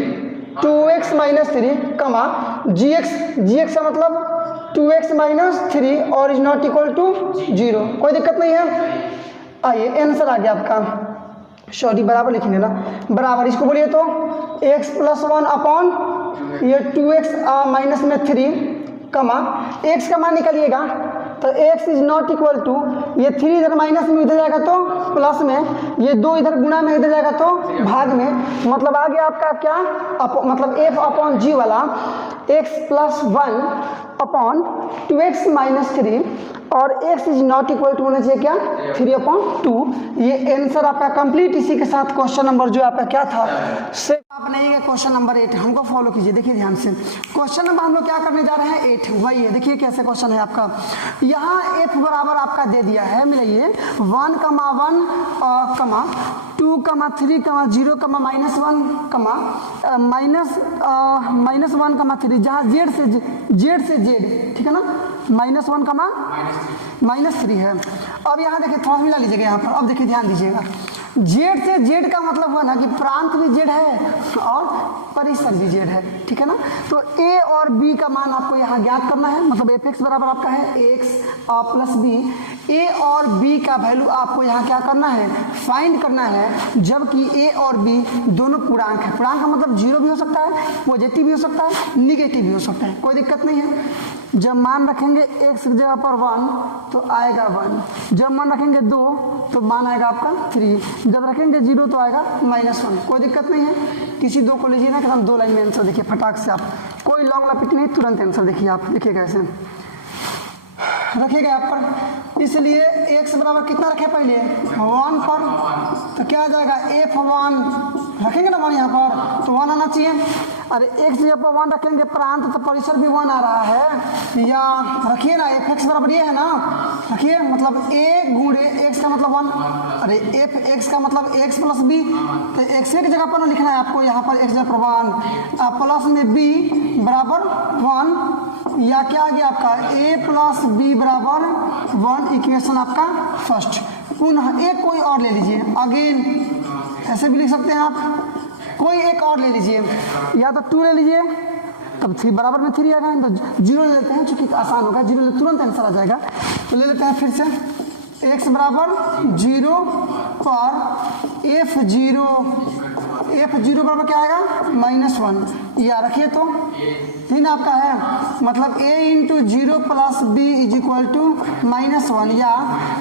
2x माइनस 3 कमा जी एक्स का मतलब 2x माइनस 3 और इज नॉट इक्वल टू 0, कोई दिक्कत नहीं है। आइए आंसर आ गया आपका, सॉरी बराबर लिखेंगे ना, बराबर इसको बोलिए तो x प्लस 1 अपॉन ये 2x माइनस में 3 कमा x का मान निकालिएगा तो x is not equal to, ये 3 इधर माइनस में इधर जाएगा तो प्लस में, ये 2 इधर गुना में इधर जाएगा तो भाग में, मतलब आ गया आपका क्या मतलब f अपॉन जी वाला x plus 1 upon 2x minus 3 और x is not equal to होना चाहिए क्या 3/2। ये आंसर आपका कंप्लीट। इसी के साथ क्वेश्चन नंबर जो आपका क्या था से आप बनाइएगा क्वेश्चन नंबर 8, हमको फॉलो कीजिए, देखिए ध्यान से। क्वेश्चन नंबर हम लोग क्या करने जा रहे हैं 8, वही है, देखिए कैसे क्वेश्चन है आपका। यहाँ f बराबर आपका दे दिया है, मिलाइए 1 कमा 1 कमा 2 कमा 3 कमा 0 कमा माइनस 1 कमा माइनस 1 कमा 3, जहाँ जेड से जेड, ठीक है ना, -1 कमा -3 है। अब यहाँ देखिए थोड़ा मिला लीजिएगा यहाँ पर, अब देखिए ध्यान दीजिएगा, जेड से जेड का मतलब हुआ ना कि प्रांत भी जेड है और परिसर भी जेड है, ठीक है ना। तो ए और बी का मान आपको यहाँ ज्ञात करना है, मतलब एफ एक्स बराबर आपका है एक्स प्लस बी, ए और बी का वैल्यू आपको यहाँ क्या करना है, फाइंड करना है, जबकि ए और बी दोनों पूर्णांक है। पूर्णांक का मतलब 0 भी हो सकता है, पॉजिटिव भी हो सकता है, निगेटिव भी हो सकता है, कोई दिक्कत नहीं है। जब मान रखेंगे x की जगह पर 1 तो आएगा 1, जब मान रखेंगे 2 तो मान आएगा आपका 3, जब रखेंगे 0 तो आएगा -1, कोई दिक्कत नहीं है। किसी 2 को लीजिए ना कि हम 2 लाइन में आंसर देखिए फटाक से, आप कोई लॉन्ग लपिट नहीं, तुरंत आंसर देखिए आप, देखिए कैसे रखिएगा यहाँ पर। इसलिए x बराबर कितना रखे पहले 1 पर, तो क्या आ जाएगा f1 रखेंगे ना 1 यहाँ पर तो 1 आना चाहिए। अरे x जगह पर 1 रखेंगे प्रांत तो परिसर भी 1 आ रहा है, या रखिए ना एफ एक्स बराबर ये है ना, रखिए मतलब a गुणे x का मतलब 1, अरे एफ एक्स का मतलब x प्लस बी, तो x की जगह पर ना लिखना है आपको यहाँ पर x जगह पर 1 प्लस में b बराबर 1, या क्या आ गया आपका a प्लस बी बराबर 1, इक्वेशन आपका फर्स्ट। पुनः एक कोई और ले लीजिए, अगेन ऐसे भी लिख सकते हैं आप, कोई एक और ले लीजिए, या तो 2 ले लीजिए, तब 3 बराबर में 3 आएगा, तो 0 ले लेते हैं, चूंकि आसान होगा, 0 ले तुरंत आंसर आ जाएगा, तो ले लेते हैं फिर से x बराबर 0 पर f0 बराबर क्या आएगा -1, या रखिए तो तीन आपका है, मतलब a into 0 plus b is equal to -1, या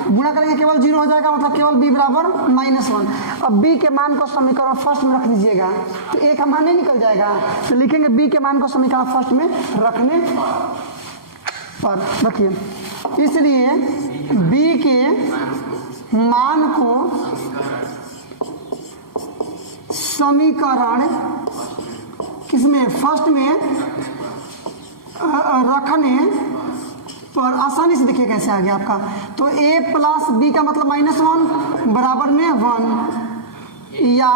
गुणा करेंगे केवल 0 हो जाएगा, मतलब केवल b बराबर -1। अब b के मान को समीकरण फर्स्ट में रख दीजिएगा तो a का मान नहीं निकल जाएगा, तो लिखेंगे b के मान को समीकरण फर्स्ट में रखने पर रखिए, इसलिए b के मान को समीकरण किसमें फर्स्ट में रखने पर आसानी से देखिए कैसे आ गया आपका, तो a प्लस बी का मतलब -1 बराबर में 1, या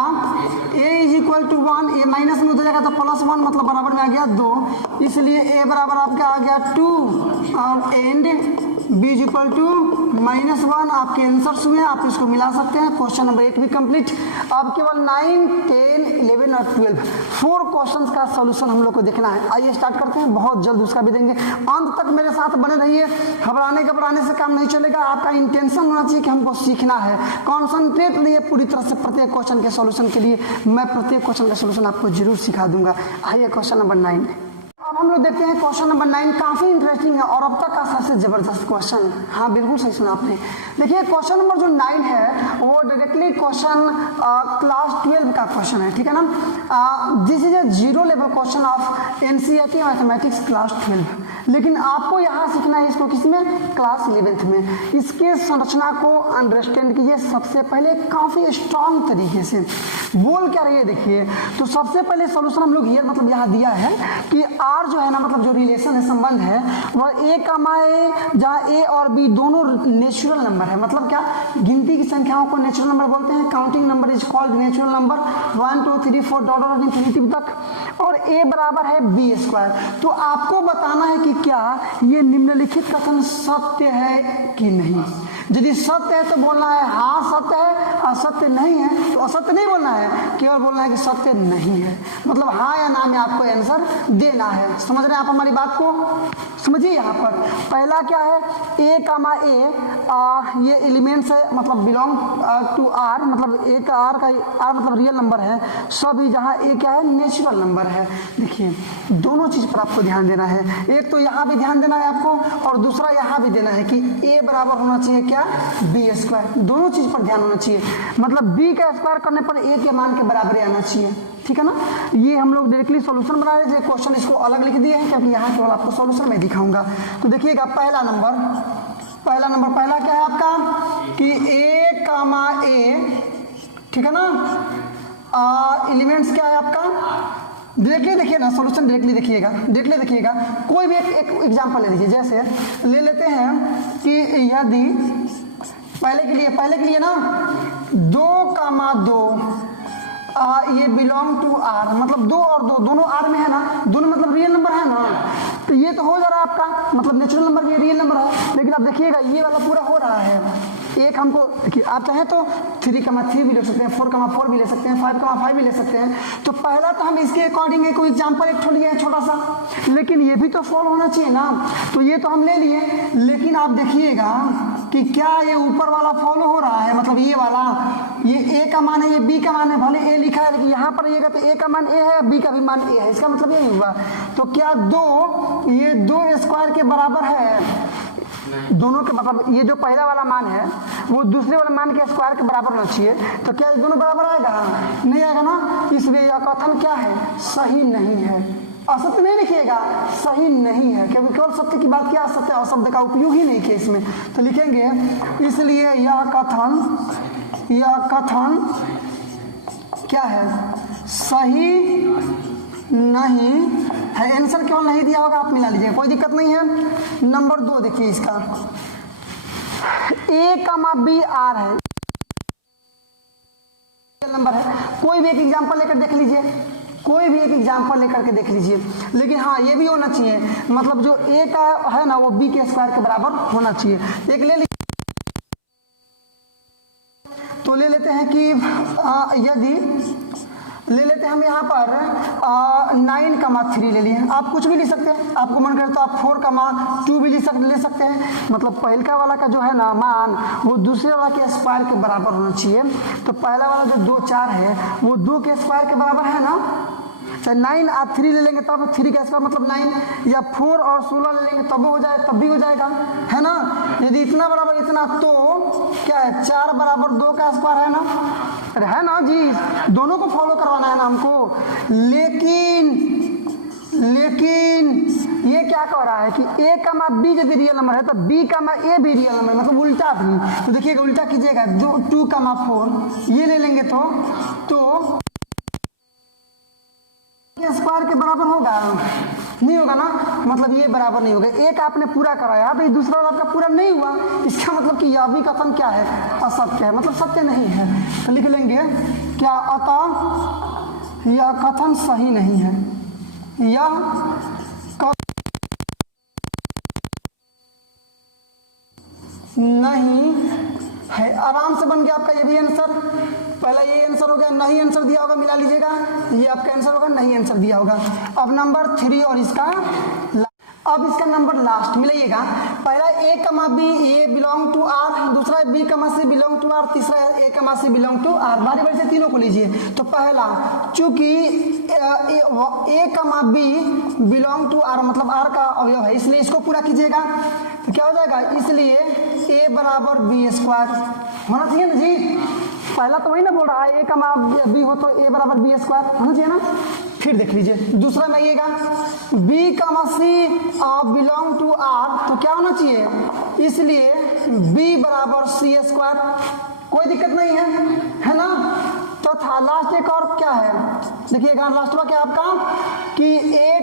a is equal to 1, a minus में हो जाएगा तो +1 मतलब बराबर में आ गया 2, इसलिए a बराबर आपका आ गया 2 और and b is equal to -1। आपके आंसर्स हुए, आप इसको मिला सकते हैं। क्वेश्चन नंबर 8 भी कंप्लीट। अब केवल 9, 10, 11 और 12 4 क्वेश्चंस का सॉल्यूशन हम लोग को देखना है। आइए स्टार्ट करते हैं, बहुत जल्द उसका भी देंगे। अंत तक मेरे साथ बने रहिए, घबराने से काम नहीं चलेगा। आपका इंटेंशन होना चाहिए कि हमको सीखना है, कॉन्सेंट्रेट लिए पूरी तरह से प्रत्येक क्वेश्चन के सॉल्यूशन के लिए। मैं प्रत्येक क्वेश्चन का सॉल्यूशन आपको जरूर सिखा दूंगा। आइए क्वेश्चन नंबर 9। अब हम लोग देखते हैं क्वेश्चन नंबर 9, काफी इंटरेस्टिंग है और अब तक का सबसे जबरदस्त क्वेश्चन। हाँ बिल्कुल सही सुना आपने। देखिए क्वेश्चन नंबर जो 9 है वो डायरेक्टली क्वेश्चन क्लास 12 का क्वेश्चन है, ठीक है ना। This is A 0 level question of NCERT mathematics class 12, लेकिन आपको यहाँ सीखना है इसको किसमें, क्लास 11th में। इसके संरचना को अंडरस्टैंड कीजिए सबसे पहले काफी स्ट्रॉन्ग तरीके से। बोल क्या रही है देखिए, तो सबसे पहले सोल्यूशन हम लोग ये मतलब यहाँ दिया है कि आर जो है ना, मतलब जो रिलेशन है, संबंध है, वह ए कमा ए, जहाँ ए और बी दोनों नेचुरल नंबर है। मतलब क्या, गिनती की संख्याओं को नेचुरल नंबर बोलते हैं। Counting number is called natural number, 1 2 3 4 dot infinity तक, और ए बराबर है बी स्क्वायर। तो आपको बताना है कि क्या ये निम्नलिखित कथन सत्य है कि नहीं। यदि सत्य है तो बोलना है हाँ सत्य है, असत्य नहीं है तो असत्य नहीं बोलना है, केवल बोलना है कि सत्य नहीं है। मतलब हाँ या ना में आपको आंसर देना है। समझ रहे हैं आप हमारी बात को? समझिए यहाँ पर पहला क्या है, ए कामा ए, ये एलिमेंट्स है, मतलब बिलोंग टू आर, मतलब ए का आर मतलब रियल नंबर है। सभी जहाँ ए क्या है, नेचुरल नंबर है। देखिए दोनों चीज पर आपको ध्यान देना है, एक तो यहाँ भी ध्यान देना है आपको, और दूसरा यहाँ भी देना है कि ए बराबर होना चाहिए क्या, बी स्क्वायर। दोनों चीज पर ध्यान होना चाहिए, मतलब बी का स्क्वायर करने पर ए के मान के बराबर आना चाहिए, ठीक है ना। ये हम लोग डायरेक्टली सॉल्यूशन बना रहे थे, क्वेश्चन इसको अलग लिख दिए हैं क्योंकि यहाँ केवल आपको सॉल्यूशन में दिखाऊंगा। तो देखिएगा पहला क्या है आपका कि ए कामा ए, ठीक है ना। एलिमेंट्स क्या है आपका, डायरेक्टली देखिए ना, सॉल्यूशन डायरेक्टली देखिएगा। कोई भी एक एग्जांपल ले लीजिए, जैसे ले लेते हैं कि यदि पहले के लिए ना 2,2 ये बिलोंग टू आर, मतलब 2 और 2 दोनों आर में है ना, दोनों मतलब रियल नंबर है ना, तो ये तो हो जा रहा है आपका, मतलब नेचुरल नंबर भी रियल नंबर है। लेकिन आप देखिएगा ये वाला पूरा हो रहा है। एक हमको देखिए, आप चाहें तो 3,3 भी ले सकते हैं, 4,4 भी ले सकते हैं, 5,5 भी ले सकते हैं। तो पहला तो हम इसके अकॉर्डिंग कोई एग्जाम्पल एक लिए हैं छोटा सा, लेकिन ये भी तो फॉलो होना चाहिए ना, तो ये तो हम ले लिए। लेकिन आप देखिएगा कि क्या ये ऊपर वाला फॉलो हो रहा है, मतलब ये वाला, ये ए का मान है, ये बी का मान है, भले ए लिखा है लेकिन यहाँ पर आइएगा तो ए का मान ए है, बी का भी मान ए है, इसका मतलब यही हुआ। तो क्या ये 2 स्क्वायर के बराबर है, दोनों के मतलब ये जो पहला वाला मान है वो दूसरे वाले मान के स्क्वायर के बराबर होना चाहिए। तो क्या ये दोनों बराबर आएगा, नहीं आएगा ना, इसलिए यह कथन क्या है, सही नहीं है। असत्य नहीं लिखिएगा, सही नहीं है, क्योंकि केवल सत्य की बात किया, सत्य और शब्द का उपयोग ही नहीं किया इसमें। तो लिखेंगे इसलिए यह कथन क्या है, सही नहीं है। आंसर केवल नहीं दिया होगा, आप मिला लीजिएगा, कोई दिक्कत नहीं है। नंबर 2 देखिए इसका, ए कामा बी आर है, नंबर है। कोई भी एक एग्जांपल लेकर देख लीजिए, लेकिन हाँ ये भी होना चाहिए, मतलब जो ए का है ना वो बी के स्क्वायर के बराबर होना चाहिए। एक ले लीजिए, तो ले लेते हैं कि यदि ले लेते हैं हम यहाँ पर 9,3 ले लिए। आप कुछ भी ले सकते हैं, आपको मन करे तो आप 4,2 भी ले सकते हैं। मतलब पहलका वाला का जो है ना मान वो दूसरे वाला के स्क्वायर के बराबर होना चाहिए। तो पहला वाला जो 2 4 है वो 2 के स्क्वायर के बराबर है ना। चाहे 9 आप 3 ले लेंगे तब 3 का स्क्वायर मतलब 9, या 4 और 16 ले लेंगे तब भी हो जाएगा, है ना। यदि इतना बराबर इतना तो क्या है 4 बराबर 2 का स्क्वायर है ना। अरे है ना जी, दोनों को फॉलो करवाना है ना हमको। लेकिन ये क्या कह रहा है कि a का b यदि रियल नंबर है तो b का a भी रियल नंबर, मतलब उल्टा भी। तो देखिएगा उल्टा कीजिएगा, 2,4 ये ले लेंगे तो स्क्वायर के बराबर होगा नहीं होगा ना, मतलब ये बराबर नहीं होगा। एक आपने पूरा कराया तो दूसरा वाला आपका पूरा नहीं हुआ, इसका मतलब कि यह भी कथन क्या है, असत्य है, मतलब सत्य नहीं है। तो लिख लेंगे क्या, अतः यह कथन सही नहीं है, यह नहीं है। आराम से बन गया आपका ये भी आंसर। पहला ये आंसर हो गया, नहीं आंसर दिया होगा मिला लीजिएगा, ये आपका आंसर होगा, नहीं आंसर दिया होगा। अब नंबर 3 और इसका नंबर लास्ट मिलाइएगा। पहला a, b a belong to r, दूसरा b, c belong to r, तीसरा a, c belong to r। बारी बारी से तीनों को लीजिए। तो पहला चूंकि a, b belong to r मतलब r का अवयव है, इसलिए इसको पूरा कीजिएगा। तो क्या हो जाएगा, इसलिए a बराबर b स्क्वायर होना चाहिए ना जी। पहला तो वही ना बोल रहा है a, b हो तो a बराबर b स्क्वायर होना चाहिए ना। फिर देख लीजिए दूसरा में आइएगा, b, c belong to r, तो क्या होना चाहिए, इसलिए b बराबर c स्क्वायर, कोई दिक्कत नहीं है ना। तो था लास्ट एक और क्या है, देखिएगा लास्ट में क्या आपका कि a,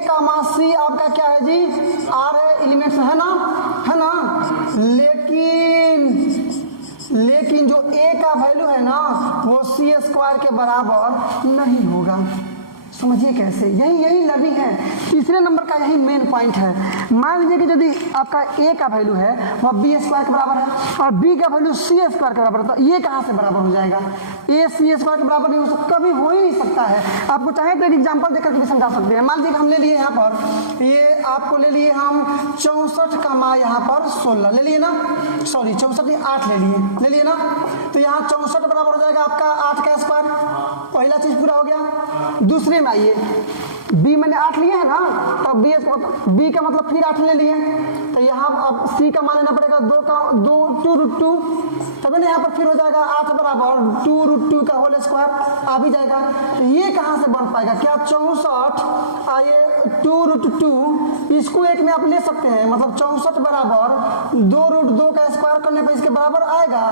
c आपका क्या है जी, r है, एलिमेंट्स है ना। लेकिन जो a का वैल्यू है ना वो c स्क्वायर के बराबर नहीं होगा। समझिए कैसे, यही लगी है। तीसरे नंबर का यही मेन पॉइंट है। मान लीजिए कि यदि आपका a का वैल्यू है वह b स्क्वायर के बराबर है और b का वैल्यू c स्क्वायर के बराबर है, तो ये कहाँ से बराबर हो जाएगा, a c स्क्वायर के बराबर नहीं हो सकता, कभी हो ही नहीं सकता है। आपको चाहे तो एक एग्जाम्पल देकर के भी समझा सकते हैं। मान लीजिए हम ले लिए यहाँ पर, ये आपको ले लिए हम 64 का मा यहाँ पर 16 ले लिए ना, सॉरी 64 8 ले लिए ना। तो यहाँ 64 बराबर हो जाएगा आपका 8 का स्क्वायर, पहला चीज पूरा हो गया। दूसरे में आइए, b मैंने 8 लिए है ना, तो b का मतलब फिर 8 ले लिए, तो यहाँ अब c का मान लेना पड़ेगा 2√2, तब ना यहाँ पर फिर हो जाएगा 8 बराबर 2√2 का होल स्क्वायर आ भी जाएगा। तो ये कहाँ से बन पाएगा, क्या 64 आइए 2√2 इसको एक में आप ले सकते हैं, मतलब 64 बराबर 2√2 का स्क्वायर करने पर इसके बराबर आएगा,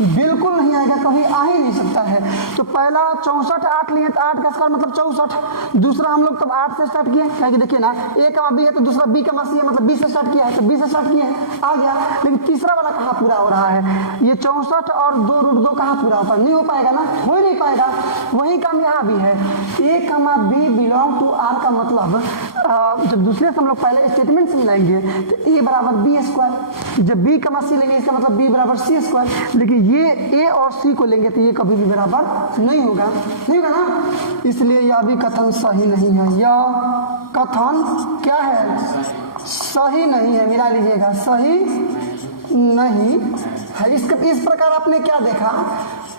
बिल्कुल नहीं आएगा, कभी आ ही नहीं सकता है। तो पहला 64 8 लिए तो 8 का स्क्वायर मतलब 64, दूसरा हम लोग तब 8 से स्टार्ट किए, क्या कि देखिए ना a का b है तो दूसरा b का c है, मतलब 20 से स्टार्ट किया है तो 20 से स्टार्ट किए हैं, आ गया। लेकिन तीसरा वाला कहाँ पूरा हो रहा है, ये 64 और 2√2 कहाँ पूरा होता है, नहीं हो पाएगा ना, हो ही नहीं पाएगा। वही काम यहाँ भी है, a, b belong to r का मतलब जब दूसरे से हम लोग पहले स्टेटमेंट से मिलाएंगे तो a बराबर b स्क्वायर, जब b, c लेंगे इसका मतलब b बराबर c स्क्वायर। लेकिन ये a और c को लेंगे तो ये कभी भी बराबर नहीं होगा ना, इसलिए यह भी कथन सही नहीं है। यह कथन क्या है, सही नहीं है, मिला लीजिएगा, सही नहीं है। इस प्रकार आपने क्या देखा,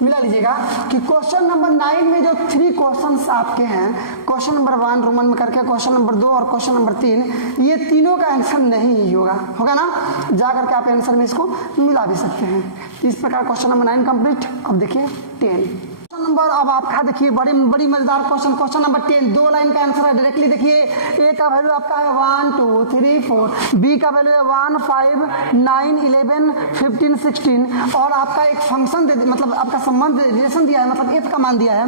मिला लीजिएगा कि क्वेश्चन नंबर 9 में जो 3 क्वेश्चंस आपके हैं, क्वेश्चन नंबर 1 रोमन में करके, क्वेश्चन नंबर 2 और क्वेश्चन नंबर 3, ये तीनों का आंसर नहीं होगा ना, जा करके आप आंसर में इसको मिला भी सकते हैं। इस प्रकार क्वेश्चन नंबर 9 कंप्लीट। अब देखिए 10 नंबर, अब आपका देखिए बड़ी मजेदार क्वेश्चन नंबर 10, 2 लाइन का आंसर है। डायरेक्टली देखिए, ए का वैल्यू आपका है 1 2 3 4, बी का वैल्यू है 1 5 9 11 15 16, और आपका एक फंक्शन मतलब आपका संबंध रिलेशन दिया है, मतलब एफ का मान दिया है,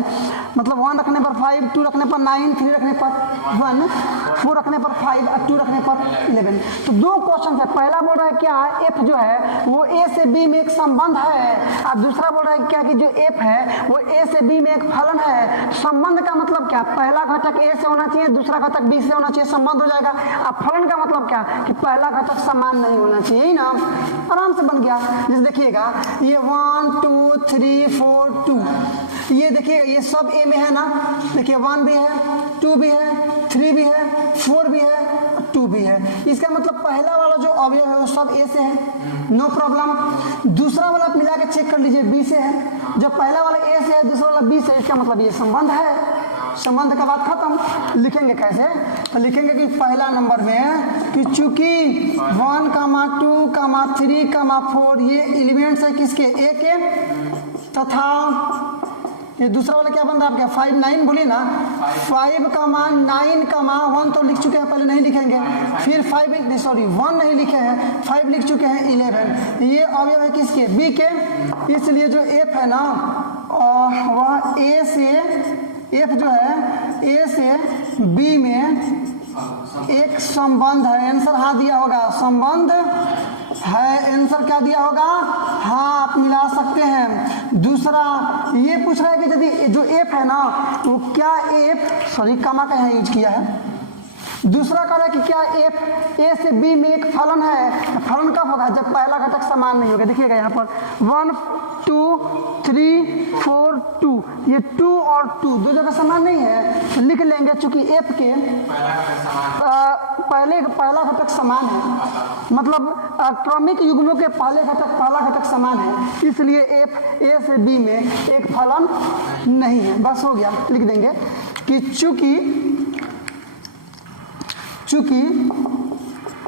मतलब 1 रखने पर 5, 2 रखने पर 9, 3 रखने पर 1, 4 रखने पर 5 और 2 रखने पर 11। तो 2 क्वेश्चन है, पहला बोल रहा है क्या एफ जो है वो ए से बी में एक संबंध है, और दूसरा बोल रहा है क्या कि जो एफ है वो ए से बी में एक फलन है। संबंध का मतलब क्या, पहला घटक ए से होना चाहिए, दूसरा घटक बी से होना चाहिए, संबंध हो जाएगा। अब फलन का मतलब क्या कि पहला घटक समान नहीं होना चाहिए ना, आराम से बन गया। जैसे देखिएगा ये 1 2 3 4 2, ये ये देखिए ये सब ए में है ना, देखिए 1 भी है, 2 भी है, 3 भी है, 4 भी है, 2 भी है। इसका मतलब पहला वाला जो अवयव है वो सब ए से है, नो प्रॉब्लम। दूसरा वाला मिला के चेक कर लीजिए बी से है, जब पहला वाला ए से है दूसरा वाला बी से, इसका मतलब ये संबंध है। संबंध का बात खत्म। लिखेंगे कैसे? तो लिखेंगे कि पहला नंबर में कि चूंकि 1, 2, 3, 4 ये एलिमेंट्स है किसके, ए के, तथा ये दूसरा वाला क्या बन रहा है आपका 5, 9 बोलिए ना, 5, 9, 1 तो लिख चुके हैं, पहले नहीं लिखेंगे, फिर 1 नहीं लिखे हैं, 5 लिख चुके हैं, 11 ये अवयव है किसके, बी के। इसलिए जो एफ है ना वह ए से, एफ जो है ए से बी में एक संबंध है। आंसर हाँ दिया होगा, संबंध है। आंसर क्या दिया होगा, हाँ आप मिला सकते हैं। दूसरा ये पूछ रहा है कि यदि जो एफ है ना वो क्या एफ, सॉरी कमा का यहाँ यूज किया है। दूसरा कह रहा है कि क्या एफ ए से बी में एक फलन है। फलन कब होगा, जब पहला घटक समान नहीं होगा। देखिएगा यहाँ पर 1, 2, 3, 4, 2, ये 2 और 2 दो जगह समान नहीं है, तो लिख लेंगे चूंकि एफ के पहला घटक समान है, मतलब क्रमिक युग्मों के पहला घटक समान है, इसलिए एफ ए से बी में एक फलन नहीं है। बस हो गया, लिख देंगे कि चूंकि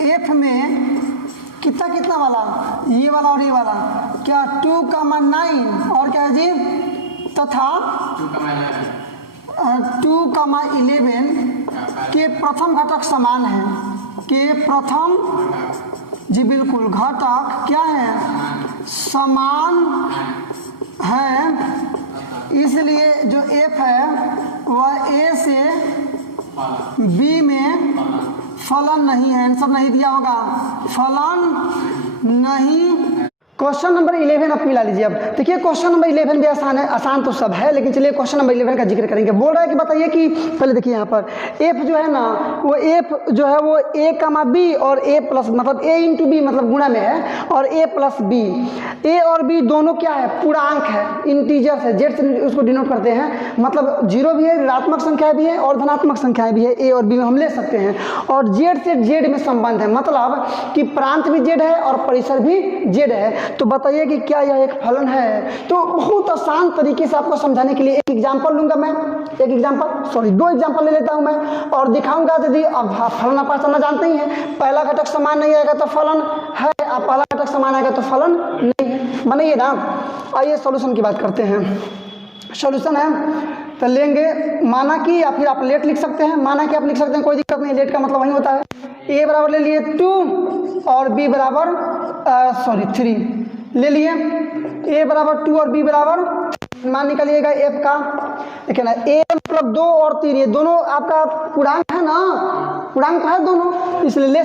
एफ में कितना वाला, ये वाला और ये वाला, क्या 2, 9 और क्या है जी, तथा 2, 11 के प्रथम घटक समान है, के प्रथम जी बिल्कुल घटक क्या है, समान है। इसलिए जो एफ है वह ए से बी में फलन नहीं है। आंसर नहीं दिया होगा, फलन नहीं। क्वेश्चन नंबर 11 आप मिला लीजिए। अब देखिए क्वेश्चन नंबर 11 भी आसान है, आसान तो सब है, लेकिन चलिए क्वेश्चन नंबर 11 का जिक्र करेंगे। बोल रहा है कि बताइए कि पहले देखिए यहाँ पर एफ जो है ना वो एफ जो है वो ए कमा बी और ए प्लस मतलब ए इंटू बी मतलब गुणा में है, और ए प्लस बी, ए और बी दोनों क्या है, पूर्णांक है, इंटीजर्स है, जेड से उसको डिनोट करते हैं, मतलब जीरो भी है, ऋणात्मक संख्या भी है और धनात्मक संख्याएं भी है, ए और बी में हम ले सकते हैं। और जेड से जेड में संबंध है, मतलब कि प्रांत भी जेड है और परिसर भी जेड है। तो बताइए कि क्या यह एक फलन है। तो बहुत आसान तरीके से आपको समझाने के लिए एक एग्जांपल लूंगा मैं, दो एग्जांपल ले लेता हूं मैं और दिखाऊंगा। यदि अब फलन आप पहचानना जानते ही हैं, पहला घटक समान नहीं आएगा तो फलन है, अब पहला घटक समान आएगा तो फलन नहीं है, बनाइए ना। आइए सॉल्यूशन की बात करते हैं। सॉल्यूशन है तो लेंगे, माना कि या फिर आप लेट लिख सकते हैं, माना कि आप लिख सकते हैं, कोई दिक्कत नहीं, लेट का मतलब वही होता है। ए बराबर ले लिए 2 और बी बराबर 3 ले लिए। ए बराबर 2 और बी बराबर, मान निकालिएगा एफ का, देखिए ना ए मतलब 2 और 3 ये दोनों आपका पूर्णांक है ना, पूर्णांक है दोनों, इसलिए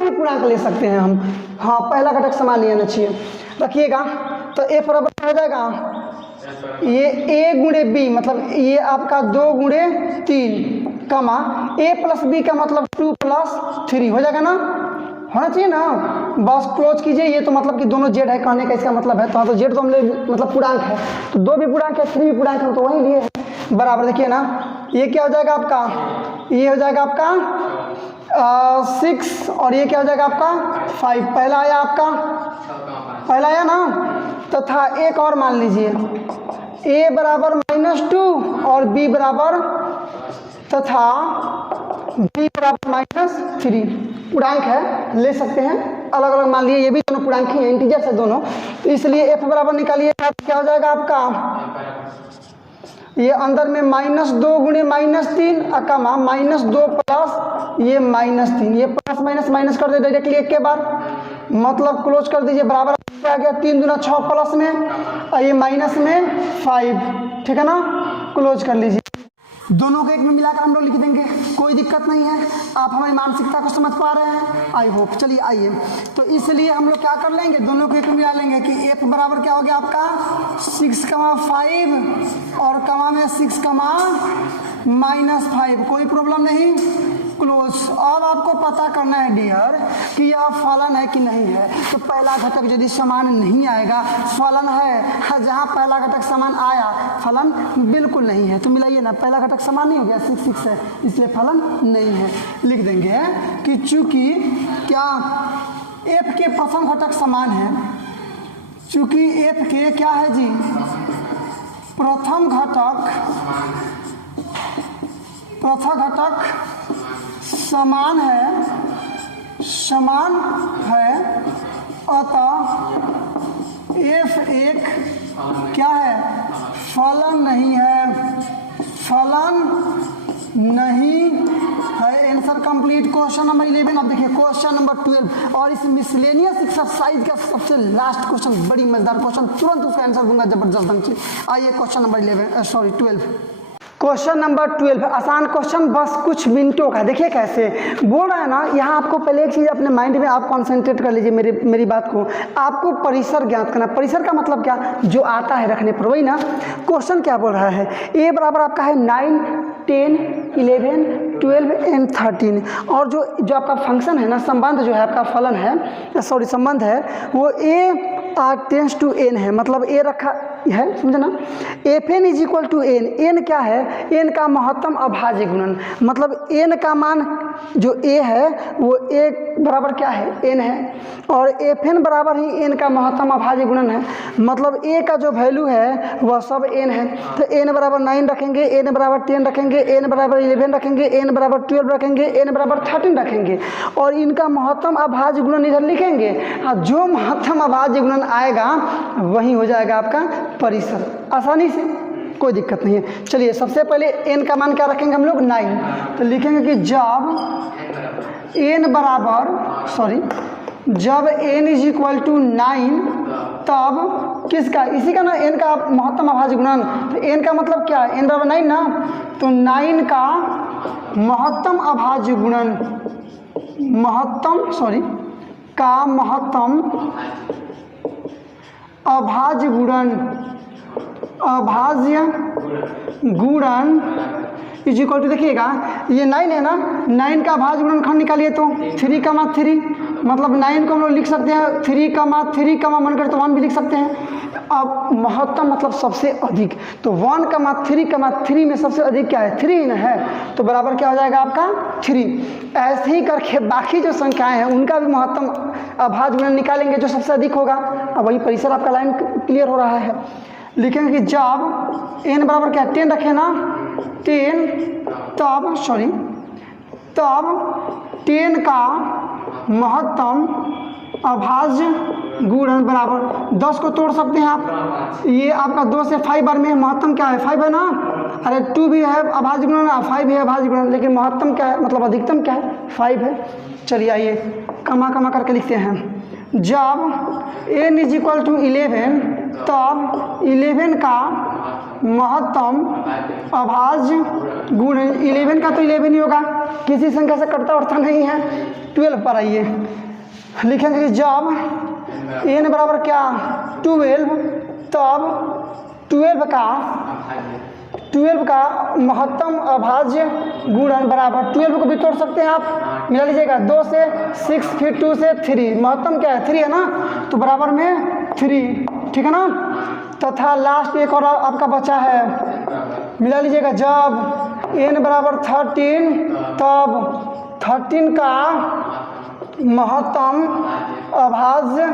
पूर्णांक ले सकते हैं हम। हाँ पहला घटक समान नहीं आना चाहिए। रखिएगा तो एफ बराबर हो जाएगा ये ए गुणे बी मतलब ये आपका 2 गुणे 3 कमा ए प्लस बी का मतलब 2 प्लस 3 हो जाएगा ना, होना चाहिए ना। बस क्लोज कीजिए, ये तो मतलब कि दोनों जेड है कहने का इसका मतलब है। तो जेड तो हम मतलब पूर्णांक है, तो 2 भी पूर्णांक है 3 भी पूर्णांक है, तो वही लिए है बराबर। देखिए ना ये क्या हो जाएगा आपका, ये हो जाएगा आपका 6 और ये क्या हो जाएगा आपका 5। पहला आया आपका, पहला आया ना, तथा एक और मान लीजिए a बराबर -2 और b बराबर तथा b बराबर -3 पूर्णांक है, ले सकते हैं अलग अलग मान लिए, ये भी दोनों पूर्णांक ही हैं, इंटीजर्स है दोनों, तो इसलिए f बराबर निकालिए क्या हो जाएगा आपका, ये अंदर में -2 गुणे -3 कमा -2 प्लस ये -3, ये प्लस माइनस माइनस कर दे डायरेक्टली एक के बार, मतलब क्लोज कर दीजिए बराबर आ गया 3 दूना 6 प्लस में और ये माइनस में 5, ठीक है ना, क्लोज कर लीजिए। दोनों को एक में मिलाकर हम लोग लिख देंगे, कोई दिक्कत नहीं है। आप हमारी मानसिकता को समझ पा रहे हैं, आई होप। चलिए आइए, तो इसलिए हम लोग क्या कर लेंगे, दोनों को एक में मिला लेंगे कि f बराबर क्या हो गया आपका 6,5 और कमा में 6,-5, कोई प्रॉब्लम नहीं। क्लोज। अब आपको पता करना है डियर कि यह फलन है कि नहीं है। तो पहला घटक यदि समान नहीं आएगा फलन है, जहाँ पहला घटक समान आया फलन बिल्कुल नहीं है। तो मिलाइए ना, पहला घटक समान नहीं हो गया, 6 6 है, इसलिए फलन नहीं है। लिख देंगे कि चूंकि क्या f के प्रथम घटक समान है, चूंकि f के क्या है जी प्रथम घटक समान है, अतः f एक क्या है फलन नहीं है। Answer complete. Question number 11। अब देखिए क्वेश्चन नंबर 12 और इस मिसलेनियस एक्सरसाइज का सबसे लास्ट क्वेश्चन, बड़ी मजेदार क्वेश्चन, तुरंत उसका आंसर दूंगा जबरदस्त ढंग से। आइए क्वेश्चन नंबर 12। क्वेश्चन नंबर 12 आसान क्वेश्चन, बस कुछ मिनटों का। देखिए कैसे बोल रहा है ना, यहाँ आपको पहले एक चीज़ अपने माइंड में आप कॉन्सेंट्रेट कर लीजिए मेरी बात को। आपको परिसर ज्ञात करना। परिसर का मतलब क्या, जो आता है रखने पर, वही ना। क्वेश्चन क्या बोल रहा है, ए बराबर आपका है 9 10 11 12 एंड 13, और जो आपका फंक्शन है ना, संबंध जो है आपका फलन है, सॉरी संबंध है, वो ए टेंस टू एन है, मतलब ए रखा है, समझे ना। F n is equal to n. N क्या है, एन का महत्तम अभाज्य गुणन, मतलब एन का मान जो ए है वो ए बराबर क्या है एन है, और एफ एन बराबर ही एन का महत्तम अभाज्य गुणन है, मतलब ए का जो वैल्यू है वह सब एन है। तो एन बराबर 9 रखेंगे, एन बराबर 10 रखेंगे, एन बराबर 11 रखेंगे, एन बराबर 12 रखेंगे, एन बराबर 13 रखेंगे, और इनका महत्तम अभाज्य गुणन इधर लिखेंगे। जो महत्तम अभाज्य गुणन आएगा वही हो जाएगा आपका परिसर, आसानी से, कोई दिक्कत नहीं है। चलिए सबसे पहले n का मान क्या रखेंगे हम लोग 9। तो लिखेंगे कि जब n इज इक्वल टू 9 तब किसका, इसी का ना n का महत्तम अभाज्य गुणन। तो n का मतलब क्या है, n बराबर 9 ना, तो 9 का महत्तम अभाज्य गुणन, महत्तम अभाज्य गुणन इज इक्वल टू, देखिएगा ये 9 है ना, 9 का अभाज्य गुणनखंड निकालिए तो 3, मतलब 9 को हम लोग लिख सकते हैं 3, मन कर तो 1 भी लिख सकते हैं। अब महत्तम मतलब सबसे अधिक, तो 1, 3 में सबसे अधिक क्या है 3 है, तो बराबर क्या हो जाएगा आपका 3। ऐसे ही करके बाकी जो संख्याएं हैं उनका भी महत्तम अभाज्य गुणन निकालेंगे जो सबसे अधिक होगा। अब वही परिसर आपका लाइन क्लियर हो रहा है। लिखेंगे कि जब n बराबर क्या 10 रखे ना 10, तब 10 का महत्तम अभाज्य गुणन बराबर 10 को तोड़ सकते हैं आप, ये आपका 2 से 5 बार में महत्तम क्या है 5 है ना, अरे 2 भी है अभाज्य गुणन, 5 भी है अभाज्य गुणन, लेकिन महत्तम क्या है मतलब अधिकतम क्या है 5 है। चलिए आइए कमा करके लिखते हैं। जब n इज इक्वल टू 11 तब 11 का महत्तम अभाज्य गुणन, 11 का तो 11 ही होगा, किसी संख्या से कटता उठता नहीं है। 12 पर आइए, लिखेंगे कि जब n बराबर क्या 12 तब 12 का महत्तम अभाज्य गुणन बराबर 12 को भी तोड़ सकते हैं आप, मिला लीजिएगा 2 से 6, फिर 2 से 3, महत्तम क्या है 3 है ना, तो बराबर में 3, ठीक है ना। तथा लास्ट एक और आपका बचा है, मिला लीजिएगा जब n बराबर 13 तब 13 का महत्तम अभाज्य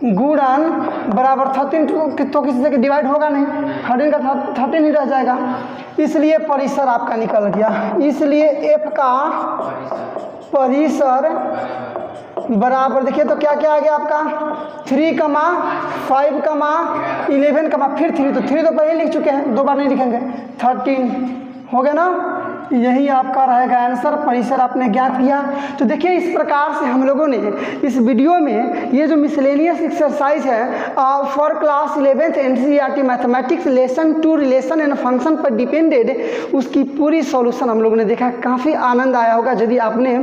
गुणन बराबर 13 तो किसी से डिवाइड होगा नहीं, 13 का 13 ही रह जाएगा, इसलिए परिसर आपका निकल गया। इसलिए f का परिसर बराबर, देखिए तो क्या क्या आ गया आपका 3, 5, 11, फिर 3, तो 3 तो पहले लिख चुके हैं, 2 बार नहीं लिखेंगे, 13 हो गया ना। यही आपका रहेगा आंसर, परिसर आपने ज्ञात किया। तो देखिए इस प्रकार से हम लोगों ने इस वीडियो में ये जो मिसलेनियस एक्सरसाइज है for class 11th NCERT mathematics lesson 2 relation and function पर डिपेंडेड, उसकी पूरी सॉल्यूशन हम लोगों ने देखा। काफ़ी आनंद आया होगा यदि आपने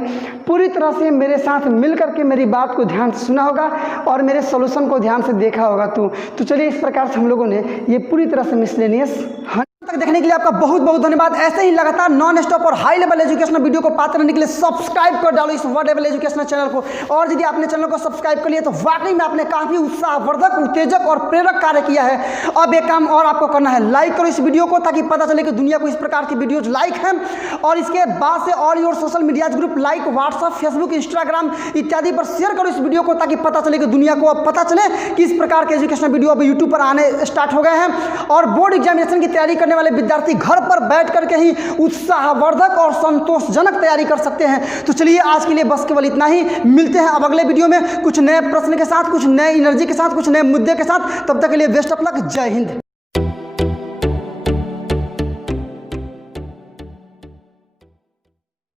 पूरी तरह से मेरे साथ मिल करके मेरी बात को ध्यान से सुना होगा और मेरे सॉल्यूशन को ध्यान से देखा होगा। तो चलिए इस प्रकार से हम लोगों ने ये पूरी तरह से मिसलेनियस तक देखने के लिए आपका बहुत बहुत धन्यवाद। ऐसे ही लगातार नॉन स्टॉप और हाई लेवल एजुकेशनल वीडियो को पाते रहने के लिए सब्सक्राइब कर डालो इस वर्ड लेवल एजुकेशनल चैनल को। और यदि आपने चैनल को सब्सक्राइब कर लिया तो वाकई में आपने काफी उत्साहवर्धक, उत्तेजक और प्रेरक कार्य किया है। अब एक काम और आपको करना है, लाइक करो इस वीडियो को ताकि पता चले कि दुनिया को इस प्रकार की वीडियोज लाइक हैं। और इसके बाद से all your social media group like WhatsApp, Facebook, Instagram इत्यादि पर शेयर करो इस वीडियो को ताकि पता चले कि दुनिया को अब पता चले कि इस प्रकार के एजुकेशनल वीडियो अब यूट्यूब पर आने स्टार्ट हो गए हैं। और बोर्ड एग्जामिनेशन की तैयारी करने वाले विद्यार्थी घर पर बैठ करके ही उत्साहवर्धक और संतोषजनक तैयारी कर सकते हैं। तो चलिए आज के लिए बस केवल इतना ही। मिलते हैं अब अगले वीडियो में कुछ नए प्रश्न के साथ, कुछ नए एनर्जी के साथ, कुछ नए मुद्दे के साथ। तब तक के लिए बेस्ट ऑफ लक। जय हिंद।